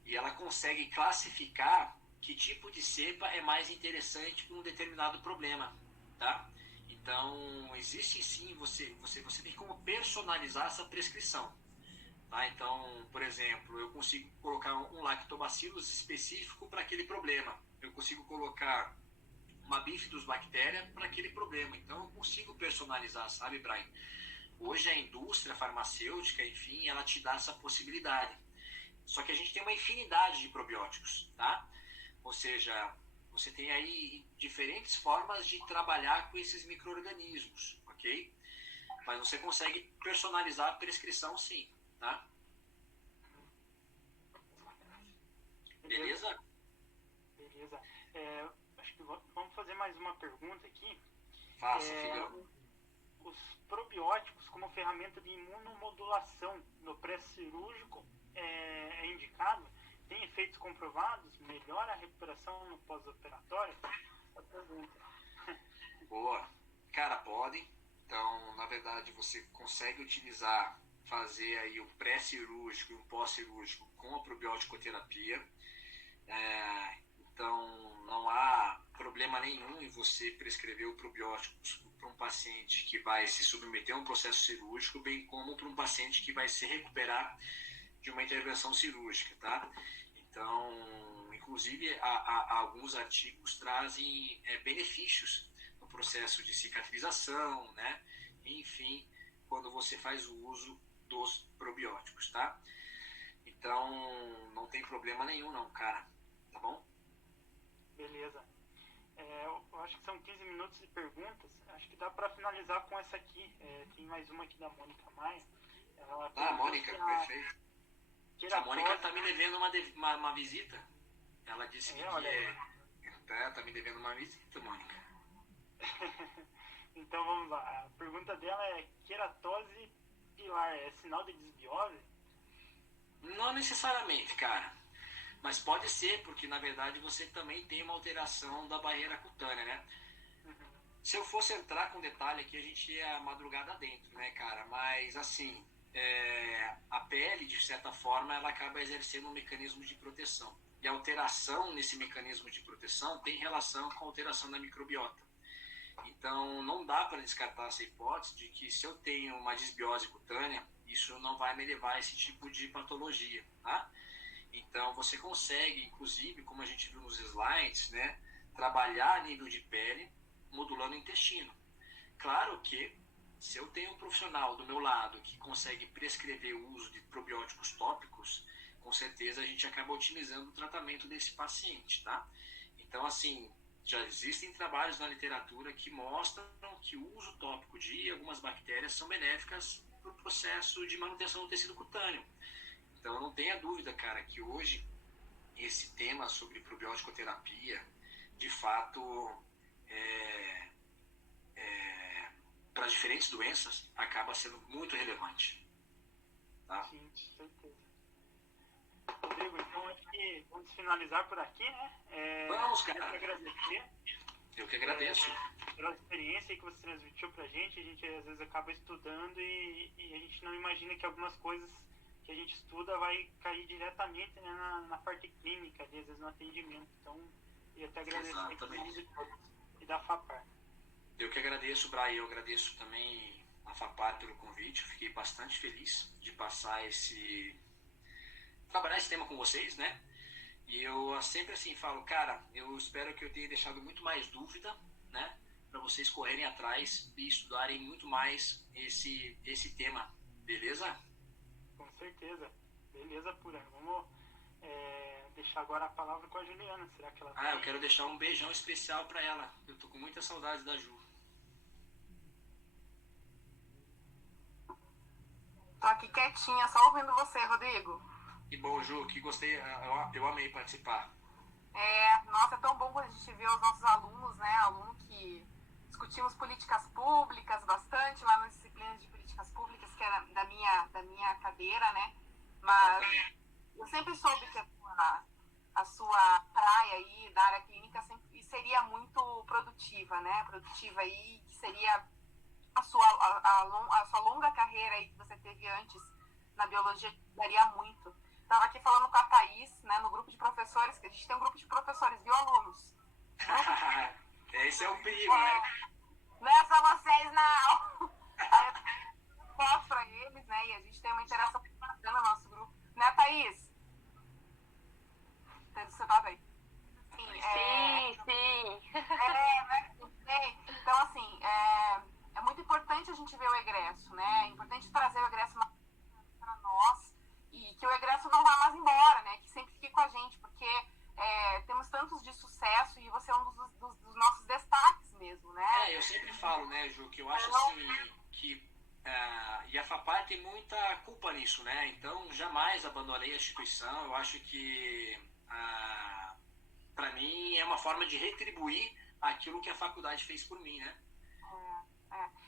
E ela consegue classificar que tipo de cepa é mais interessante para um determinado problema, tá? Então, existe sim, você tem como personalizar essa prescrição. Tá? Então, por exemplo, eu consigo colocar um lactobacillus específico para aquele problema. Eu consigo colocar uma bifidobactéria para aquele problema. Então, eu consigo personalizar, sabe, Brian? Hoje a indústria farmacêutica, enfim, ela te dá essa possibilidade. Só que a gente tem uma infinidade de probióticos, tá? Ou seja, você tem aí diferentes formas de trabalhar com esses micro-organismos, ok? Mas você consegue personalizar a prescrição sim, tá? Beleza? Beleza. Acho que vamos fazer mais uma pergunta aqui. Faça, filhão. Os probióticos como ferramenta de imunomodulação no pré-cirúrgico é indicado? Tem efeitos comprovados? Melhora a recuperação no pós-operatório? Essa pergunta. Boa. Cara, pode. Então, na verdade, você consegue utilizar, fazer aí o pré-cirúrgico e o pós-cirúrgico com a probiótico-terapia. Então, não há problema nenhum em você prescrever o probiótico para um paciente que vai se submeter a um processo cirúrgico, bem como para um paciente que vai se recuperar de uma intervenção cirúrgica, tá? Então, inclusive, alguns artigos trazem benefícios no processo de cicatrização, né? Enfim, quando você faz o uso dos probióticos, tá? Então, não tem problema nenhum não, cara. Tá bom? Beleza. Eu acho que são 15 minutos de perguntas. Acho que dá para finalizar com essa aqui. Tem mais uma aqui da Mônica Maia. Mônica, perfeito. A Mônica tá me devendo uma visita. Ela disse que tá me devendo uma visita, Mônica. Então vamos lá. A pergunta dela é: queratose pilar é sinal de desbiose? Não necessariamente, cara. Mas pode ser, porque na verdade você também tem uma alteração da barreira cutânea, né? Se eu fosse entrar com detalhe aqui, a gente ia madrugada dentro, né, cara? Mas assim, a pele, de certa forma, ela acaba exercendo um mecanismo de proteção. E a alteração nesse mecanismo de proteção tem relação com a alteração da microbiota. Então, não dá para descartar essa hipótese de que se eu tenho uma disbiose cutânea, isso não vai me levar a esse tipo de patologia, tá? Então, você consegue, inclusive, como a gente viu nos slides, né, trabalhar a nível de pele, modulando o intestino. Claro que, se eu tenho um profissional do meu lado que consegue prescrever o uso de probióticos tópicos, com certeza a gente acaba otimizando o tratamento desse paciente, tá? Então, assim, já existem trabalhos na literatura que mostram que o uso tópico de algumas bactérias são benéficas para o processo de manutenção do tecido cutâneo. Então, não tenha dúvida, cara, que hoje esse tema sobre probiótico-terapia, de fato, para diferentes doenças, acaba sendo muito relevante. Tá? Sim, certeza. Rodrigo, então acho que vamos finalizar por aqui, né? Vamos, cara. Eu que agradecer. Eu que agradeço. Pela experiência que você transmitiu pra gente. A gente às vezes acaba estudando e a gente não imagina que algumas coisas que a gente estuda vai cair diretamente, né, na parte clínica, às vezes no atendimento. Então, eu até agradecer aqui em nome de todos e da FAPAR. Eu que agradeço, Brian. Eu agradeço também a FAPAR pelo convite. Eu fiquei bastante feliz de trabalhar esse tema com vocês, né? E eu sempre assim falo, cara, eu espero que eu tenha deixado muito mais dúvida, né? Para vocês correrem atrás e estudarem muito mais esse tema, beleza? Com certeza. Beleza, pura. Vamos deixar agora a palavra com a Juliana. Será que ela tem? Eu quero deixar um beijão especial para ela. Eu tô com muita saudade da Ju. Tô aqui quietinha, só ouvindo você, Rodrigo. Que bom, Ju, que gostei, eu amei participar. Nossa, é tão bom quando a gente vê os nossos alunos, né? Aluno que discutimos políticas públicas bastante lá nas disciplinas de políticas públicas, que era da minha cadeira, né? Mas eu sempre soube que a sua praia aí da área clínica sempre seria muito produtiva, né? Produtiva aí, que seria a sua longa carreira aí que você teve antes na biologia, daria muito. Estava aqui falando com a Thaís, né, no grupo de professores, que a gente tem um grupo de professores, viu, alunos? Esse é o perigo, né? Não é só vocês, não! Aí eu posto para eles, né, e a gente tem uma interação muito bacana no nosso grupo. Né, Thaís? Você tá aí? Sim. Né? Então, assim, é muito importante a gente ver o egresso, né? É importante trazer o egresso para nós e que o egresso não vá mais embora, né? Que sempre fique com a gente, porque temos tantos de sucesso e você é um dos nossos destaques mesmo, né? Eu sempre falo, né, Ju, que eu acho assim que e a FAPAR tem muita culpa nisso, né? Então, jamais abandonei a instituição. Eu acho que para mim é uma forma de retribuir aquilo que a faculdade fez por mim, né?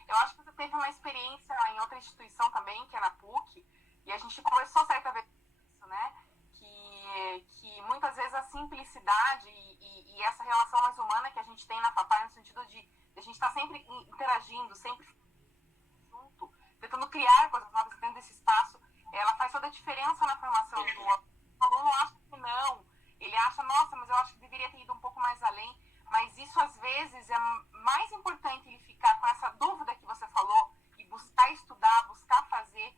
Eu acho que você teve uma experiência em outra instituição também, que é na PUC, e a gente conversou certa vez isso, né? Que muitas vezes a simplicidade e essa relação mais humana que a gente tem na FAPAR, no sentido de a gente estar sempre interagindo, sempre junto, tentando criar coisas novas dentro desse espaço, ela faz toda a diferença na formação do aluno. O aluno acha que não, ele acha, nossa, mas eu acho que deveria ter ido um pouco mais além, mas isso às vezes é mais importante ele ficar com essa dúvida que você falou e buscar estudar, buscar fazer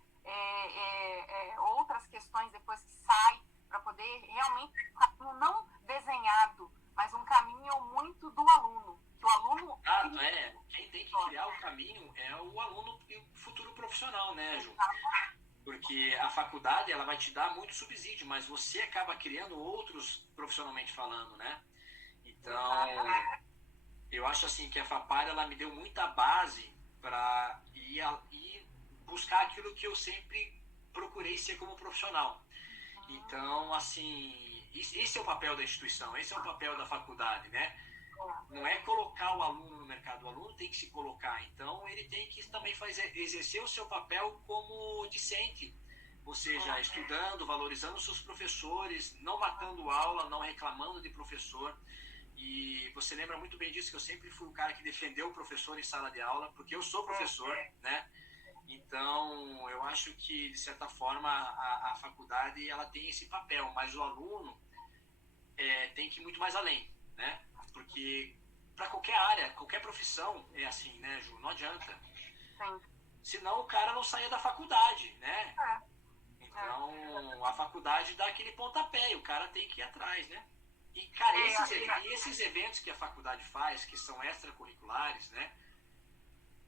outras questões depois que sai, para poder realmente um caminho não desenhado, mas um caminho muito do aluno. profissional, né, Ju? Porque a faculdade, ela vai te dar muito subsídio, mas você acaba criando outros profissionalmente falando, né? Então, eu acho assim que a FAPAR, ela me deu muita base para ir buscar aquilo que eu sempre procurei ser como profissional. Então, assim, esse é o papel da instituição, esse é o papel da faculdade, né? Não é colocar o aluno no mercado, o aluno tem que se colocar. Então, ele tem que também exercer o seu papel como discente, ou seja, estudando, valorizando os seus professores, não matando aula, não reclamando de professor. E você lembra muito bem disso, que eu sempre fui o cara que defendeu o professor em sala de aula, porque eu sou professor, né? Então, eu acho que, de certa forma, a faculdade ela tem esse papel, mas o aluno tem que ir muito mais além, né? Porque para qualquer área, qualquer profissão é assim, né, Ju? Não adianta. Sim. Senão o cara não saía da faculdade, né? Então, a faculdade dá aquele pontapé e o cara tem que ir atrás, né? E, cara, esses eventos que a faculdade faz, que são extracurriculares, né?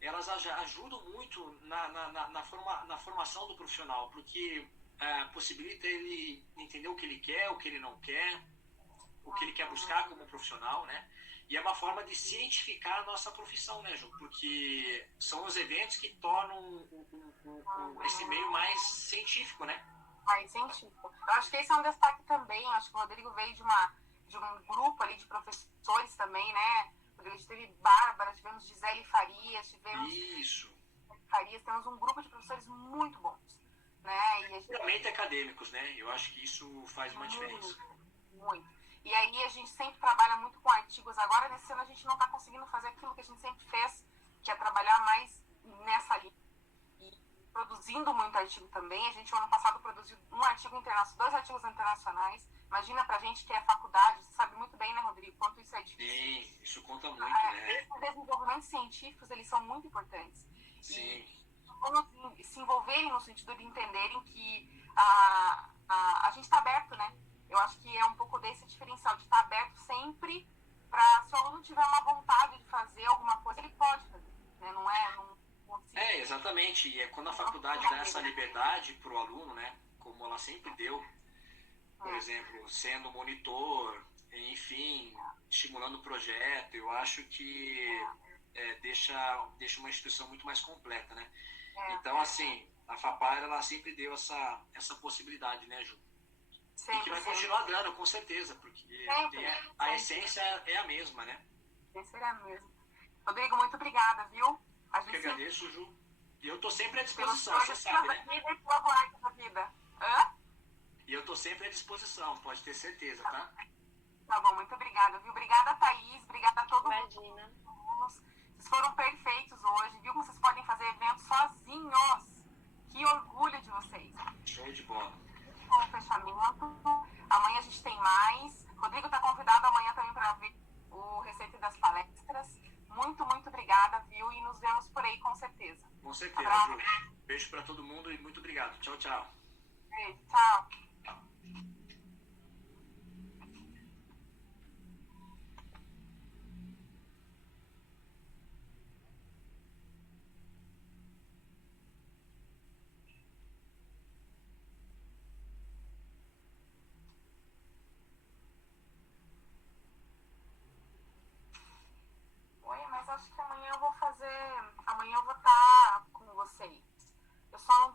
Elas ajudam muito na formação do profissional, porque possibilita ele entender o que ele quer, o que ele não quer, o que ele quer buscar como profissional, né? E é uma forma de cientificar a nossa profissão, né, Ju? Porque são os eventos que tornam esse meio mais científico, né? Mais científico. Eu acho que esse é um destaque também. Eu acho que o Rodrigo veio de um grupo ali de professores também, né? A gente teve Bárbara, tivemos Gisele Farias, temos um grupo de professores muito bons, né? E a gente... Realmente acadêmicos, né? Eu acho que isso faz uma diferença. Muito. E aí a gente sempre trabalha muito com artigos. Agora, nesse ano, a gente não está conseguindo fazer aquilo que a gente sempre fez, que é trabalhar mais nessa linha. E produzindo muito artigo também. A gente, ano passado, produziu um artigo internacional, 2 artigos internacionais. Imagina pra gente que é faculdade, você sabe muito bem, né, Rodrigo, quanto isso é difícil. Sim, isso conta muito, né? Esses desenvolvimentos científicos, eles são muito importantes. Sim. E se envolverem no sentido de entenderem que a gente está aberto, né? Eu acho que é um pouco desse diferencial, de estar aberto sempre para, se o aluno tiver uma vontade de fazer alguma coisa, ele pode fazer, né? Não é... exatamente. E é quando a faculdade dá essa liberdade para o aluno, né? Como ela sempre deu, por exemplo, sendo monitor, enfim, estimulando o projeto, eu acho que deixa uma instituição muito mais completa, né? Então, assim, a FAPAR, ela sempre deu essa possibilidade, né, Ju? E que vai continuar dando, com certeza, porque a essência é a mesma, né? A essência é a mesma. Rodrigo, muito obrigada, viu? Eu que agradeço, Ju. E eu tô sempre à disposição, você sabe, né? E eu tô sempre à disposição, pode ter certeza, tá? Tá bom, muito obrigada, viu? Obrigada, Thaís, obrigada a todo mundo. Imagina. Vocês foram perfeitos hoje, viu? Vocês podem fazer eventos sozinhos. Que orgulho de vocês. Show de bola. Com o fechamento. Amanhã a gente tem mais. Rodrigo está convidado amanhã também para ver o Receita das Palestras. Muito, muito obrigada, viu? E nos vemos por aí, com certeza. Com certeza, Ju. Beijo para todo mundo e muito obrigado. Tchau, tchau. Beijo, tchau. Acho que amanhã eu vou estar com vocês. Eu só não